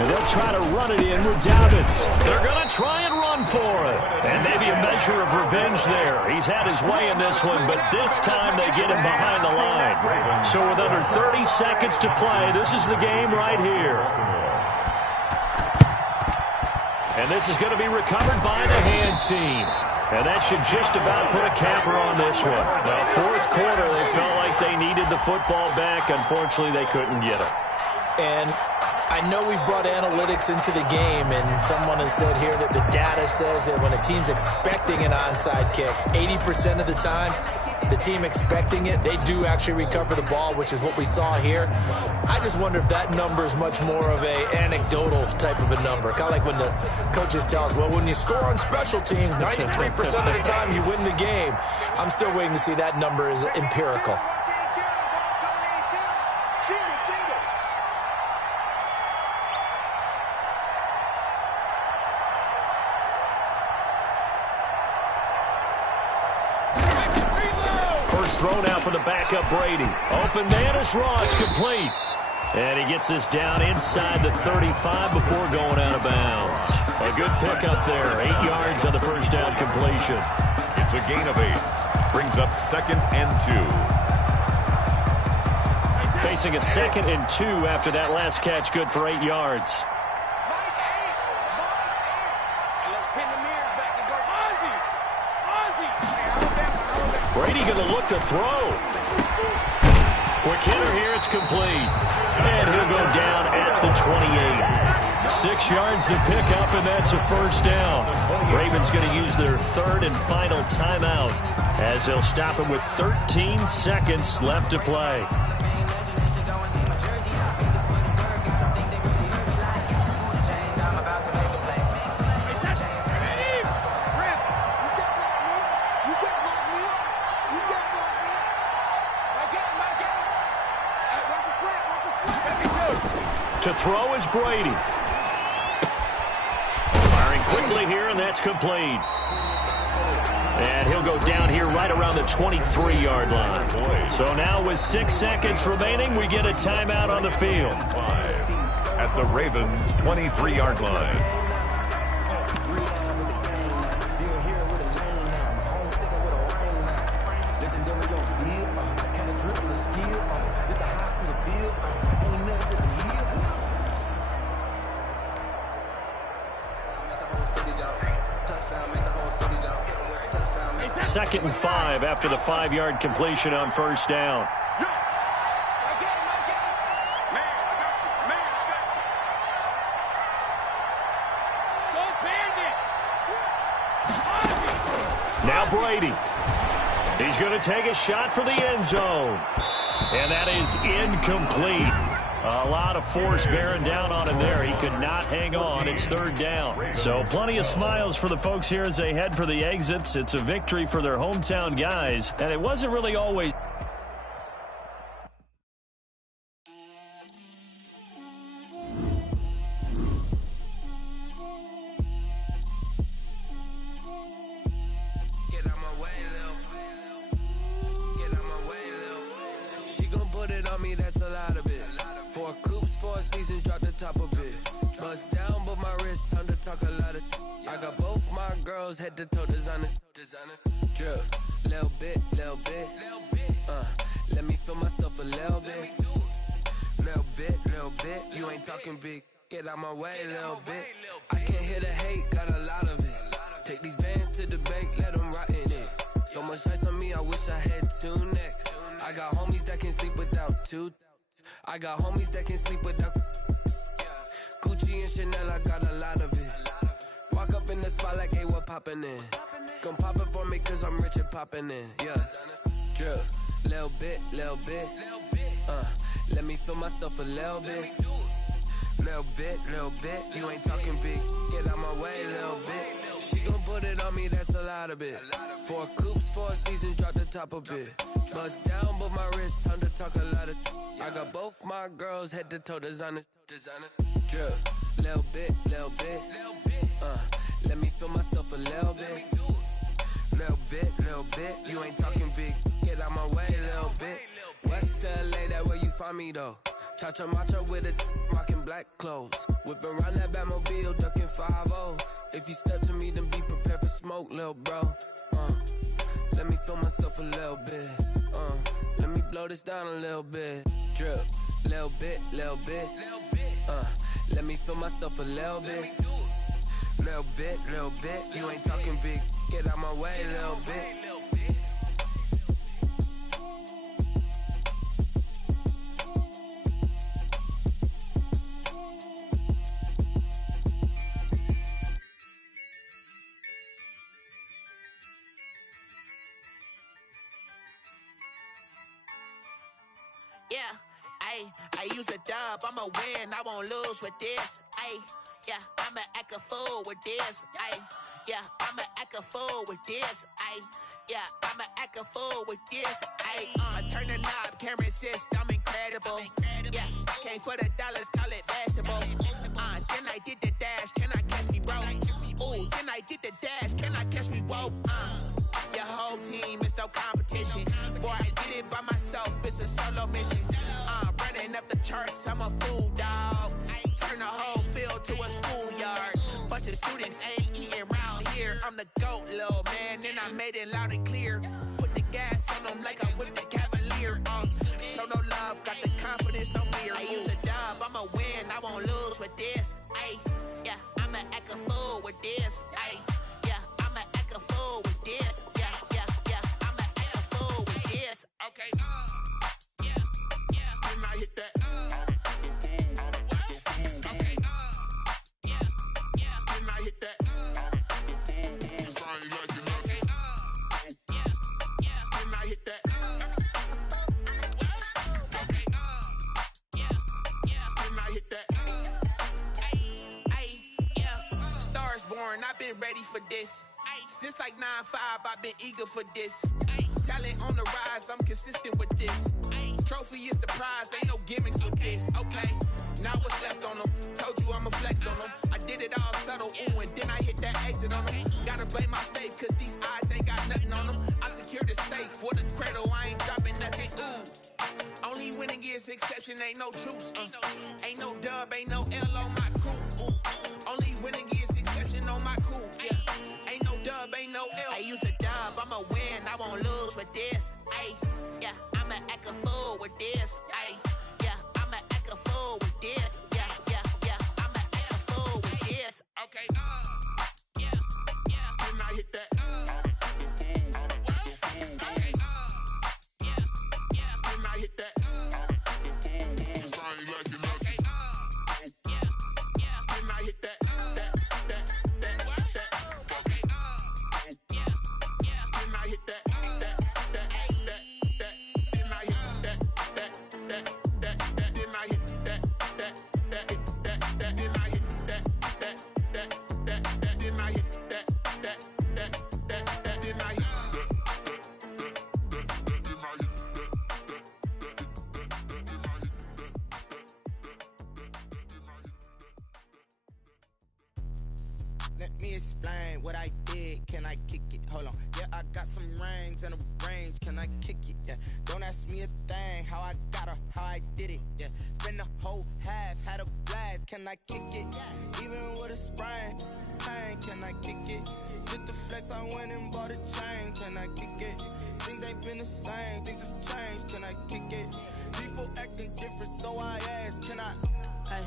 And they'll try to run it in with Dobbins. They're going to try and run for it. And maybe a measure of revenge there. He's had his way in this one, but this time they get him behind the line. So with under 30 seconds to play, this is the game right here. And this is going to be recovered by the hands team. And that should just about put a capper on this one. Well, fourth quarter, they felt like they needed the football back. Unfortunately, they couldn't get it. And I know we brought analytics into the game, and someone has said here that the data says that when a team's expecting an onside kick, 80% of the time, the team expecting it, they do actually recover the ball, which is what we saw here. I just wonder if that number is much more of an anecdotal type of a number. Kind of like when the coaches tell us, well, when you score on special teams, 93% of the time you win the game. I'm still waiting to see that number is empirical. Thrown out for the backup Brady. Open man is Ross, complete. And he gets this down inside the 35 before going out of bounds. A good pickup there. 8 yards on the first down completion. It's a gain of 8. Brings up 2nd and 2. Facing a 2nd and 2 after that last catch, good for 8 yards. Brady going to look to throw. Quick hitter here, it's complete. And he'll go down at the 28. 6 yards the pickup, and that's a first down. Ravens going to use their 3rd and final timeout as they'll stop him with 13 seconds left to play. To throw is Brady. Firing quickly here, and that's complete. And he'll go down here right around the 23-yard line. So now with 6 seconds remaining, we get a timeout on the field. 5 at the Ravens' 23-yard line. Second and 5 after the 5-yard completion on first down. Now Brady. He's going to take a shot for the end zone. And that is incomplete. A lot of force bearing down on him there. He could not hang on. It's 3rd down. So plenty of smiles for the folks here as they head for the exits. It's a victory for their hometown guys. And it wasn't really always... Head to toe designer, drip, little bit, let me feel myself a little bit, you ain't talking big, get out my way a little bit. I can't hear the hate, got a lot of it. Take these bands to the bank, let them rot in it. So much ice on me, I wish I had 2 necks. I got homies that can sleep without 2. I got homies that can sleep without Gucci and Chanel, I got a lot of it. Walk up in the spot like, hey, what poppin' in? Gon' pop it for me cause I'm rich and poppin' in, yeah. Drip, little bit, let me feel myself a little bit. Little bit, you ain't talking big, get out my way a little bit. She gon' put it on me, that's a lot of it. 4 coops, 4 seasons, drop the top a bit. Bust down, but my wrist, time to talk a lot of. I got both my girls head to toe designer. Drip, little bit, let me feel myself a little bit. Little bit, you ain't talking big, get out my way a little bit. West LA, that where you find me though. Cha-cha matcha with a rockin' black clothes. Whippin' around that Batmobile, duckin' 5-0. If you step to me, then be prepared for smoke, lil' bro. Let me feel myself a little bit. Let me blow this down a little bit. Drip, little bit. Let me feel myself a little bit. Little bit, you ain't talking big. Get out my way a little bit. Yeah, I use a dub, I'ma win, I won't lose with this. Yeah, I'ma act a fool with this. Yeah, I'ma act a fool with this. Yeah, I'ma act a fool with this. I turn the knob, camera assist, I'm incredible. Yeah, came for the dollars, call it vegetable. Then I did the dash, can I catch me, bro? Ooh, then I did the dash, can I catch me, whoa? Your whole team is no competition. Boy, I did it by myself, it's a solo mission. Running up the charts, I'm a fool, dog. Turn the whole field to a schoolyard. Bunch of students ain't eating round here. I'm the GOAT, little man, and I made it loud and clear. Put the gas on them like I whipped the Cavalier. Show no love, got the confidence, no fear. I use a dub, I'ma win, I won't lose with this. Yeah, I'ma act a fool with this. Yeah, I'ma act a fool with this. Yeah, I'ma act a fool with this. Okay, and I hit that. Okay, and I hit that. Cause I ain't like it nothing. And I hit that. Okay, and I hit that. Yeah. Stars born, I've been ready for this. Since like 9-5, I've been eager for this. Talent on the rise, I'm consistent with this. Trophy is the prize, ain't no gimmicks with this. Okay, now what's left on them? Told you I'ma flex on them. I did it all subtle, ooh, and then I hit that exit on them. Gotta blame my faith, cause these odds ain't got nothing on them. I secured the safe for the cradle, I ain't dropping nothing, ooh. Only winning is exception, ain't no truce. Ain't no dub, ain't no L on my crew. Only winning is exception on my crew. Yeah, ain't no dub, ain't no L. I use a dub, I'ma win, I won't lose with this. Yeah, I'ma act a fool with this. Yeah, I'ma act a fool with this. Yeah, I'ma act a fool with this. Okay, and I hit that. Okay, and I hit that. Cause I ain't like it nothing. And I hit that. Okay, and I hit that. Let me explain what I did. Can I kick it? Hold on. Yeah, I got some rings and a range. Can I kick it? Yeah. Don't ask me a thing. How I got her, how I did it. Yeah. Spend the whole half, had a blast. Can I kick it? Even with a sprain. Pain, can I kick it? Just the flex, I went and bought a chain. Can I kick it? Things ain't been the same. Things have changed. Can I kick it? People acting different, so I ask. Can I? Hey,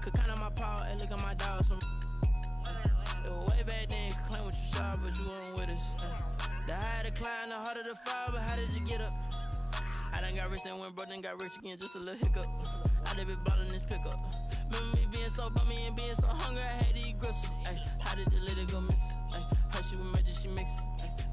could count on my power. look at my dogs from way back then. You claim what you saw, but you weren't with us. The higher the climb, the harder the fall, but how did you get up? I done got rich and went broke, then got rich again, just a little hiccup. I done been ballin' this pickup. Remember me being so bummy and being so hungry, I had to eat gristle. Ay, how did the lady go miss? Ay, how she was magic, she mixed.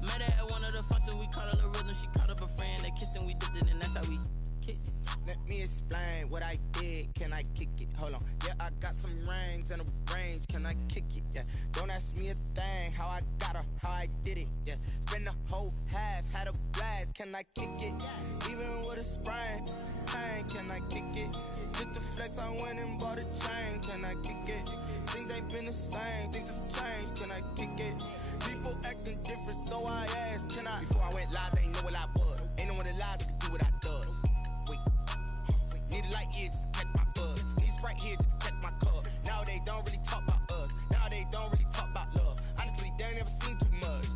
Met her at one of the functions, we caught a little rhythm. She caught up a friend, they kissed and we dipped it, and that's how we kicked it. Let me explain what I did. Can I kick it? Hold on. Yeah, I got some rings and a range. Can I kick it? Yeah. Don't ask me a thing. How I got her, how I did it. Yeah. Spend the whole half, had a blast. Can I kick it? Even with a sprain. Pain, can I kick it? Just the flex, I went and bought a chain. Can I kick it? Things ain't been the same. Things have changed. Can I kick it? People acting different, so I asked. Can I? Before I went live, they ain't know what I was. Ain't no one alive that could do what I does. Wait. Need a light here just to catch my buzz. Need Sprite here just to catch my cup. Now they don't really talk about us. Now they don't really talk about love. Honestly, they ain't never seen too much.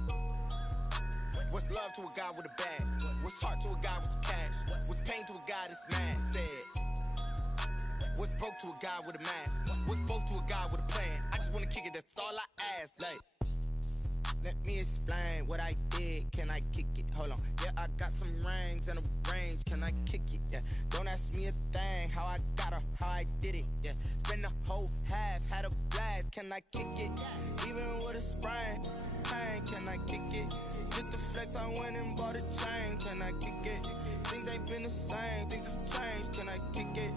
What's love to a guy with a bag? What's heart to a guy with some cash? What's pain to a guy that's mad? Said. What's broke to a guy with a mask? What's both to a guy with a plan? I just wanna kick it, that's all I ask. Like, let me explain what I did. Can I kick it? Hold on. Yeah, I got some rings and a range. Can I kick it? Yeah. Don't ask me a thing. How I got her, how I did it. Yeah. Spend the whole half, had a blast. Can I kick it? Even with a sprain. Pain, can I kick it? Just the flex, I went and bought a chain. Can I kick it? Things ain't been the same. Things have changed. Can I kick it?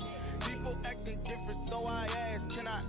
People acting different, so I ask. Can I?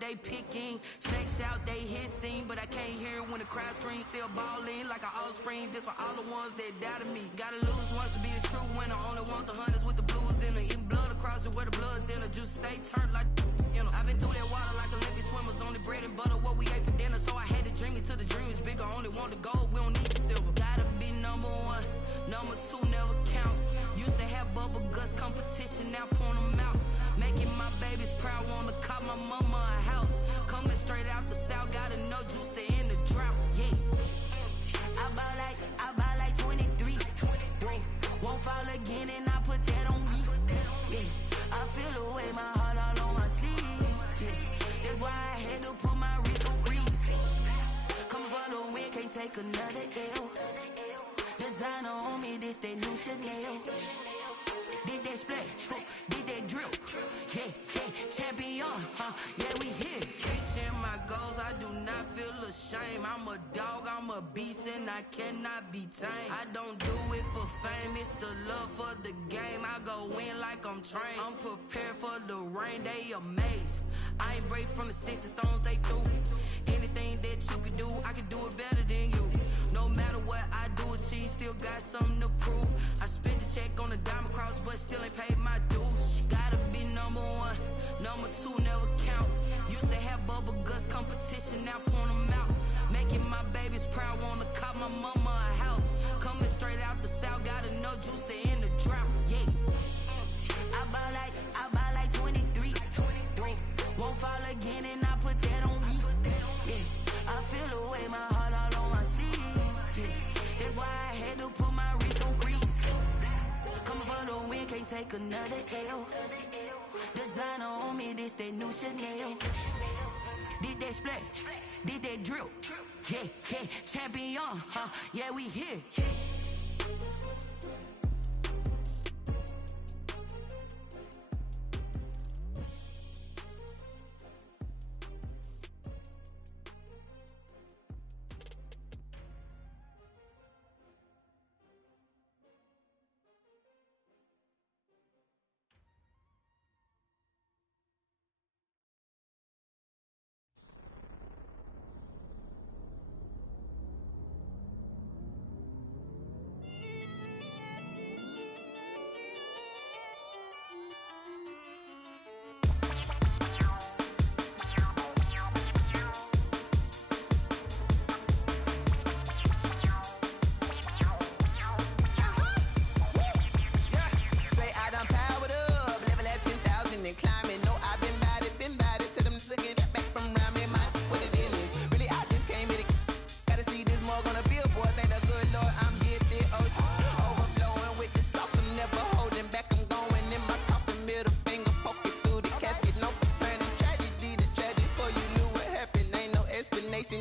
They picking, snakes out, they hissing, but I can't hear it when the crowd screams. Still balling like an offspring. This for all the ones that doubted me. Gotta lose once to be a true winner. Only want the hunters with the blues in it. Eating blood across it where the blood thinner. Juice stay turned like, you know. I've been through that water like Olympic swimmers. Only bread and butter what we ate for dinner. So I had to dream it till the dream is bigger. Only want the gold, we don't need the silver. Gotta be number one, number two never count. Used to have bubble guts competition, now point them out. Making my babies proud, wanna cop my mama a house. Coming straight out the south, gotta know juice to end the drought. Yeah. I buy like 23. Won't fall again and I put that on me. Yeah. I feel away my heart all on my sleeve. Yeah. That's why I had to put my wrist on freeze. Come for the win, can't take another L. Designer on me, this that new Chanel. Did that splash, did that drill. Yeah, yeah, champion, yeah, we here. Reaching my goals, I do not feel ashamed. I'm a dog, I'm a beast, and I cannot be tamed. I don't do it for fame, it's the love for the game. I go in like I'm trained. I'm prepared for the rain, they amazed. I ain't break from the sticks and stones they threw. Anything that you can do, I can do it better than you. No matter what I do, achieve, still got something to prove. I spent the check on the diamond cross, but still ain't paid my dues. Gotta be number one, number two never count. Used to have bubble guts competition, now point them out. Making my babies proud, wanna cop my mama a house. Coming straight out the south, gotta know juice to end the drought. Yeah. I buy like 23. Won't fall again and I put that on me. Yeah. I feel away my heart all on my sleeve. Yeah. That's why I had to put my wrist on freeze. Coming for the win, can't take another L. Designer on me, this that new Chanel. Did that splash, did that drill. yeah, champion, yeah, we here.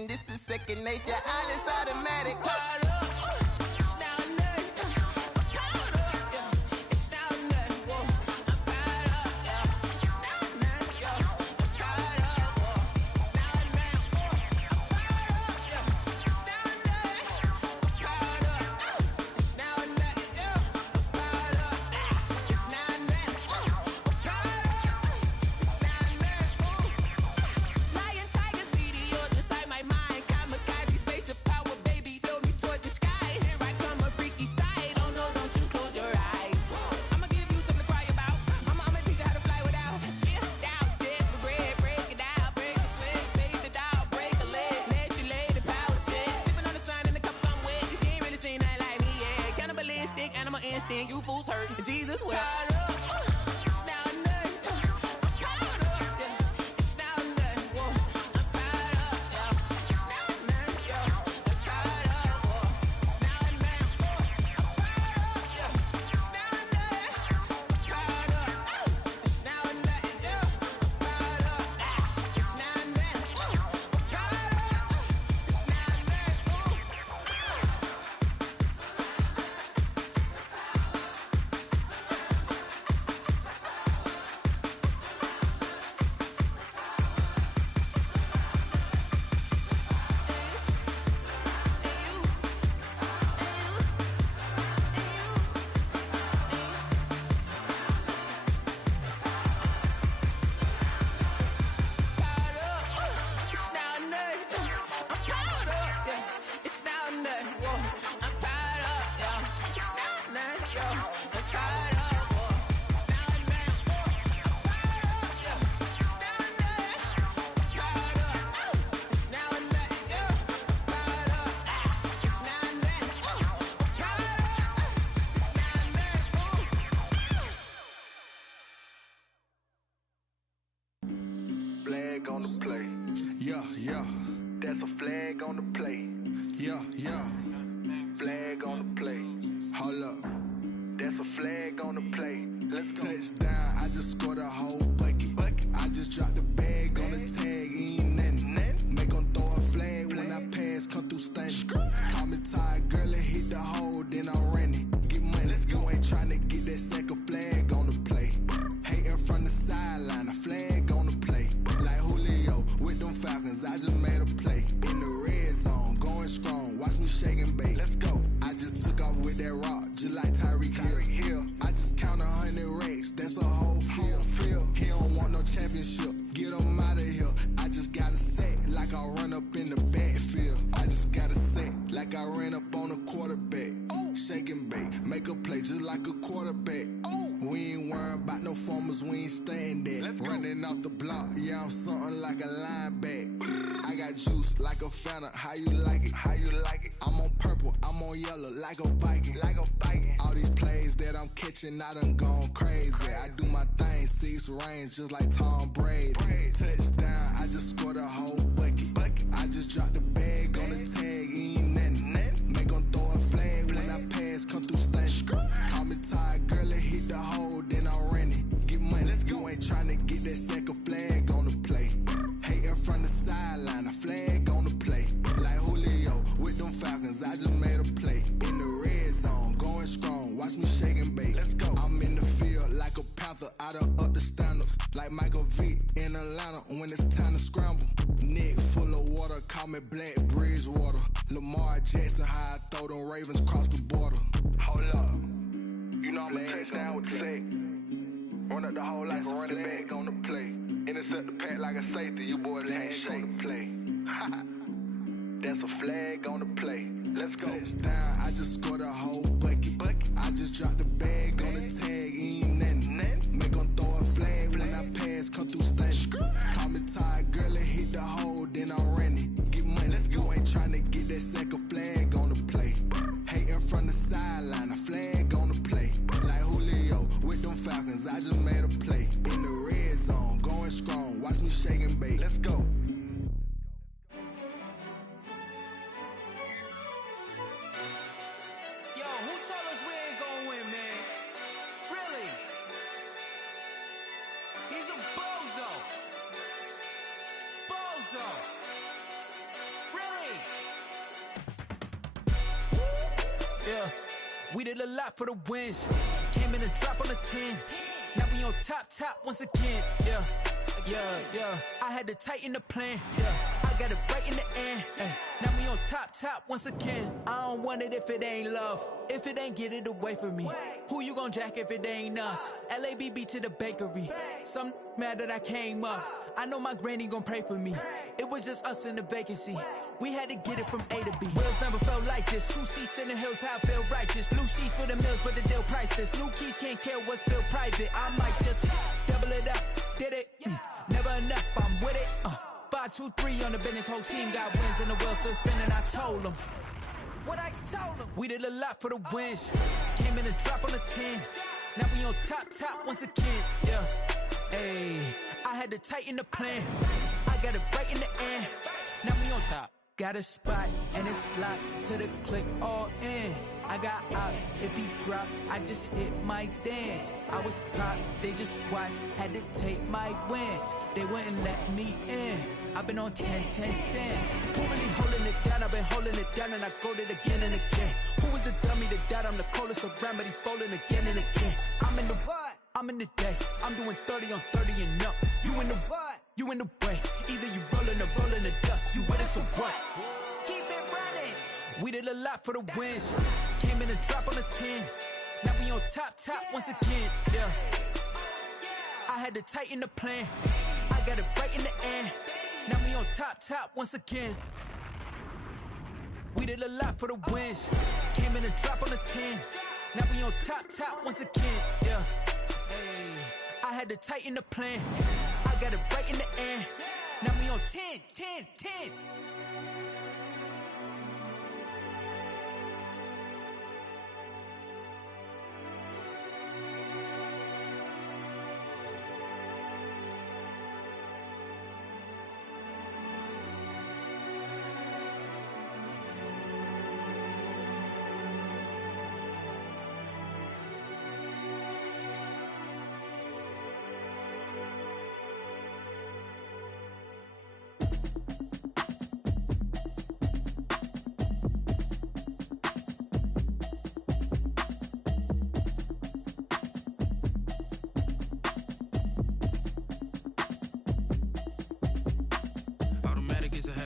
This is second nature, all is automatic. You fools hurt. Jesus will. Flag on the play. Yeah, yeah. That's a flag on the play. Yeah, yeah. Flag on the play. Hold up. That's a flag on the play. Let's go. Touchdown, I just scored a whole bucket. I just dropped the bag on the tag, ain't nothing. Make 'em throw a flag when I pass, come through stunning. Call me tired, girl, and hit the hole, then I'm running. Get money, you ain't tryna get that second flag on the play. Hating from the sideline, a flag on the play. Like Julio with them Falcons, I just made a play. In the red zone, going strong, watch me shake and bake. Let's go. I just took off with that rock, just like Tyreek Hill. I just count 100 racks, that's a whole field. He don't want no championship, get him out of here. I just got a set, like I run up in the backfield. I just got a set, like I ran up on a quarterback. Shake and bake, make a play just like a quarterback. We ain't worrying about no formers, we ain't staying there. Running off the block, yeah, I'm something like a lineback. I got juice like a Fanta, how you like it? How you like it? I'm on purple, I'm on yellow, like a Viking. Like a Viking. All these plays that I'm catching, I done gone crazy. I do my thing, 6 range, just like Tom Brady. Touchdown, I just scored a whole bucket. I just dropped the bag on the tag, ain't nothing. Make 'em throw a flag when I pass, come through stunning. Call me tired, girl, and hit the hole, then I'm running. Get money, you ain't tryna get that second flag on the play. Hating from the sideline, a flag on the play. Like who like Michael Vick in Atlanta when it's time to scramble. Neck full of water, call me Black Bridgewater. Lamar Jackson, how I throw them Ravens cross the border. Hold up, you know I'm a touchdown with the sack. Run up the whole like a running back on the play. Intercept the pack like a safety, you boys ain't on the play. That's a flag on the play. Let's go. Touchdown, I just scored a whole bucket. I just dropped the bag on the tag, ain't nothing. Make them throw a flag when I pass, come through stunning. Call me tired, girl, and hit the hole, then I'm running. Get money, you ain't trying to get that second flag on the play. Hating from the sideline, a flag on the play. Like Julio with them Falcons, I just made a play. In the red zone, going strong, watch me shake and bake. Let's go. We did a lot for the wins. Came in a drop on the 10. Now we on top once again. Yeah. I had to tighten the plan. Yeah. I got it right in the end. Now we on top once again. I don't want it if it ain't love. If it ain't, get it away from me. Who you gon' jack if it ain't us? LABB to the bakery. Some mad that I came up. I know my granny gon' pray for me. It was just us in the vacancy. We had to get it from A to B. Wheels never felt like this. 2 seats in the hills, how I feel righteous. Blue sheets for the mills, but the deal priceless. New keys can't care what's still private. I might just double it up. Did it? Never enough, I'm with it. 5, 2, 3 on the business. Whole team got wins and the wheels still spinning. I told them what I told them. We did a lot for the wins. Came in a drop on the 10. Now we on top once again. Yeah. Hey, I had to tighten the plan. I got it right in the end. Now we on top. Got a spot and it's locked to the click all in. I got ops, if he drop, I just hit my dance. I was pop, they just watched, had to take my wins. They wouldn't let me in. I've been on 10 cents. Who really holding it down? I've been holding it down and I go it again and again. Who was the dummy that died? I'm the coldest around, but he folding again and again. I'm in the what? I'm in the day. I'm doing 30 on 30 and up. You in the what? You in the way. Either you rolling or rolling the dust. You with us or what? Keep it running. We did a lot for the wins. Came in a drop on the 10. Now we on top once again. Yeah. I had to tighten the plan. I got it right in the end. Now we on top once again. We did a lot for the wins. Came in a drop on the 10. Now we on top once again. Yeah. Hey, I had to tighten the plan. I got it right in the end. Now we on 10.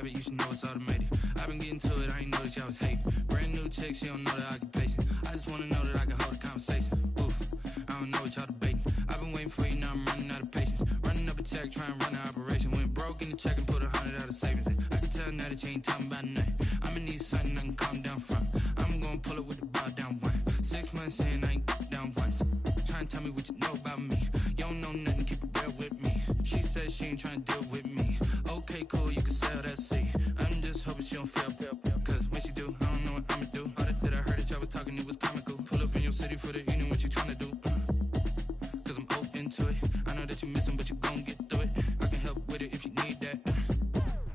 You should know it's automated. I've been getting to it, I ain't noticed y'all was hating. Brand new chick, she don't know the occupation. I just wanna know that I can hold a conversation. Oof, I don't know what y'all debating. I've been waiting for you, now I'm running out of patience. Running up a check, trying to run an operation. Went broke in the check and put 100 out of savings in. I can tell now that you ain't talking about nothing. I'ma need something I can calm down from. I'm gonna pull it with the bar down one. 6 months in, I ain't down once. Trying to tell me what you know about me. You don't know nothing, keep it real with me. She says she ain't trying to deal with me. Okay, cool, you can sell that seat. I'm just hoping she don't feel. Cause when she do, I don't know what I'ma do. All that I heard that y'all was talking, it was comical. Pull up in your city for the evening, what you tryna do? Cause I'm open to it. I know that you missing, but you gon' get through it. I can help with it if you need that.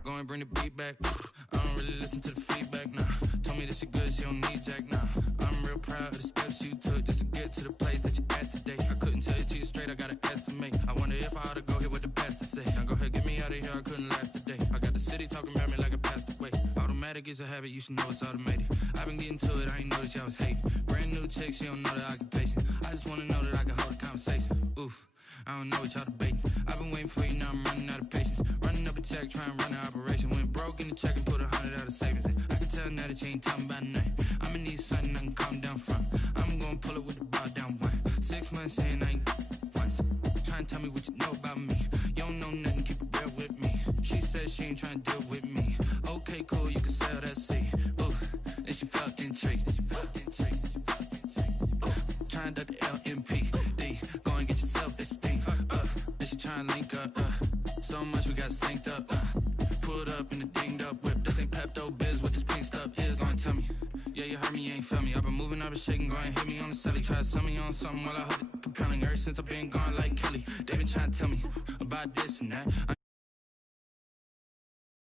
Go and bring the beat back. I don't really listen to the feedback, nah. Told me that she good, she don't need jack, nah. I'm real proud of the steps you took just to get to the place that you at today. I couldn't tell you to you straight, I gotta estimate. I wonder if I ought to go here with the best to say. Now go ahead, get me out of here, I couldn't last today. I got the city talking about me like I passed away. Automatic is a habit, you should know it's automated. I've been getting to it, I ain't noticed y'all was hating. Brand new chick, she don't know the occupation. I just wanna know that I can hold a conversation. Oof, I don't know what y'all debating. I've been waiting for you, now I'm running out of patience. Running up a check, trying to run an operation. Went broke in the check and put 100 out of savings in. I can tell now that you ain't talking about nothing. I'ma need something I can calm down from. I'm gonna pull it with the bar down one. 6 months in, I ain't once. Trying to tell me what you know about me. You don't know nothing, keep it real with me. She said she ain't trying to deal with me. Okay, cool, you can sell that seed. Ooh, and she felt intrigued. Trying to duck the LMPD. Go and get your self-esteem. And she trying to link up. So much we got synced up. Pulled up in the dinged up whip. This ain't Pepto Biz, what this pink stuff is. Long tell me. Yeah, you heard me, you ain't felt me. I've been moving, I've been shaking, go and hit me on the celly. Try to sell me on something while I hold it compelling. Ever since I've been gone like Kelly, they been trying to tell me about this and that.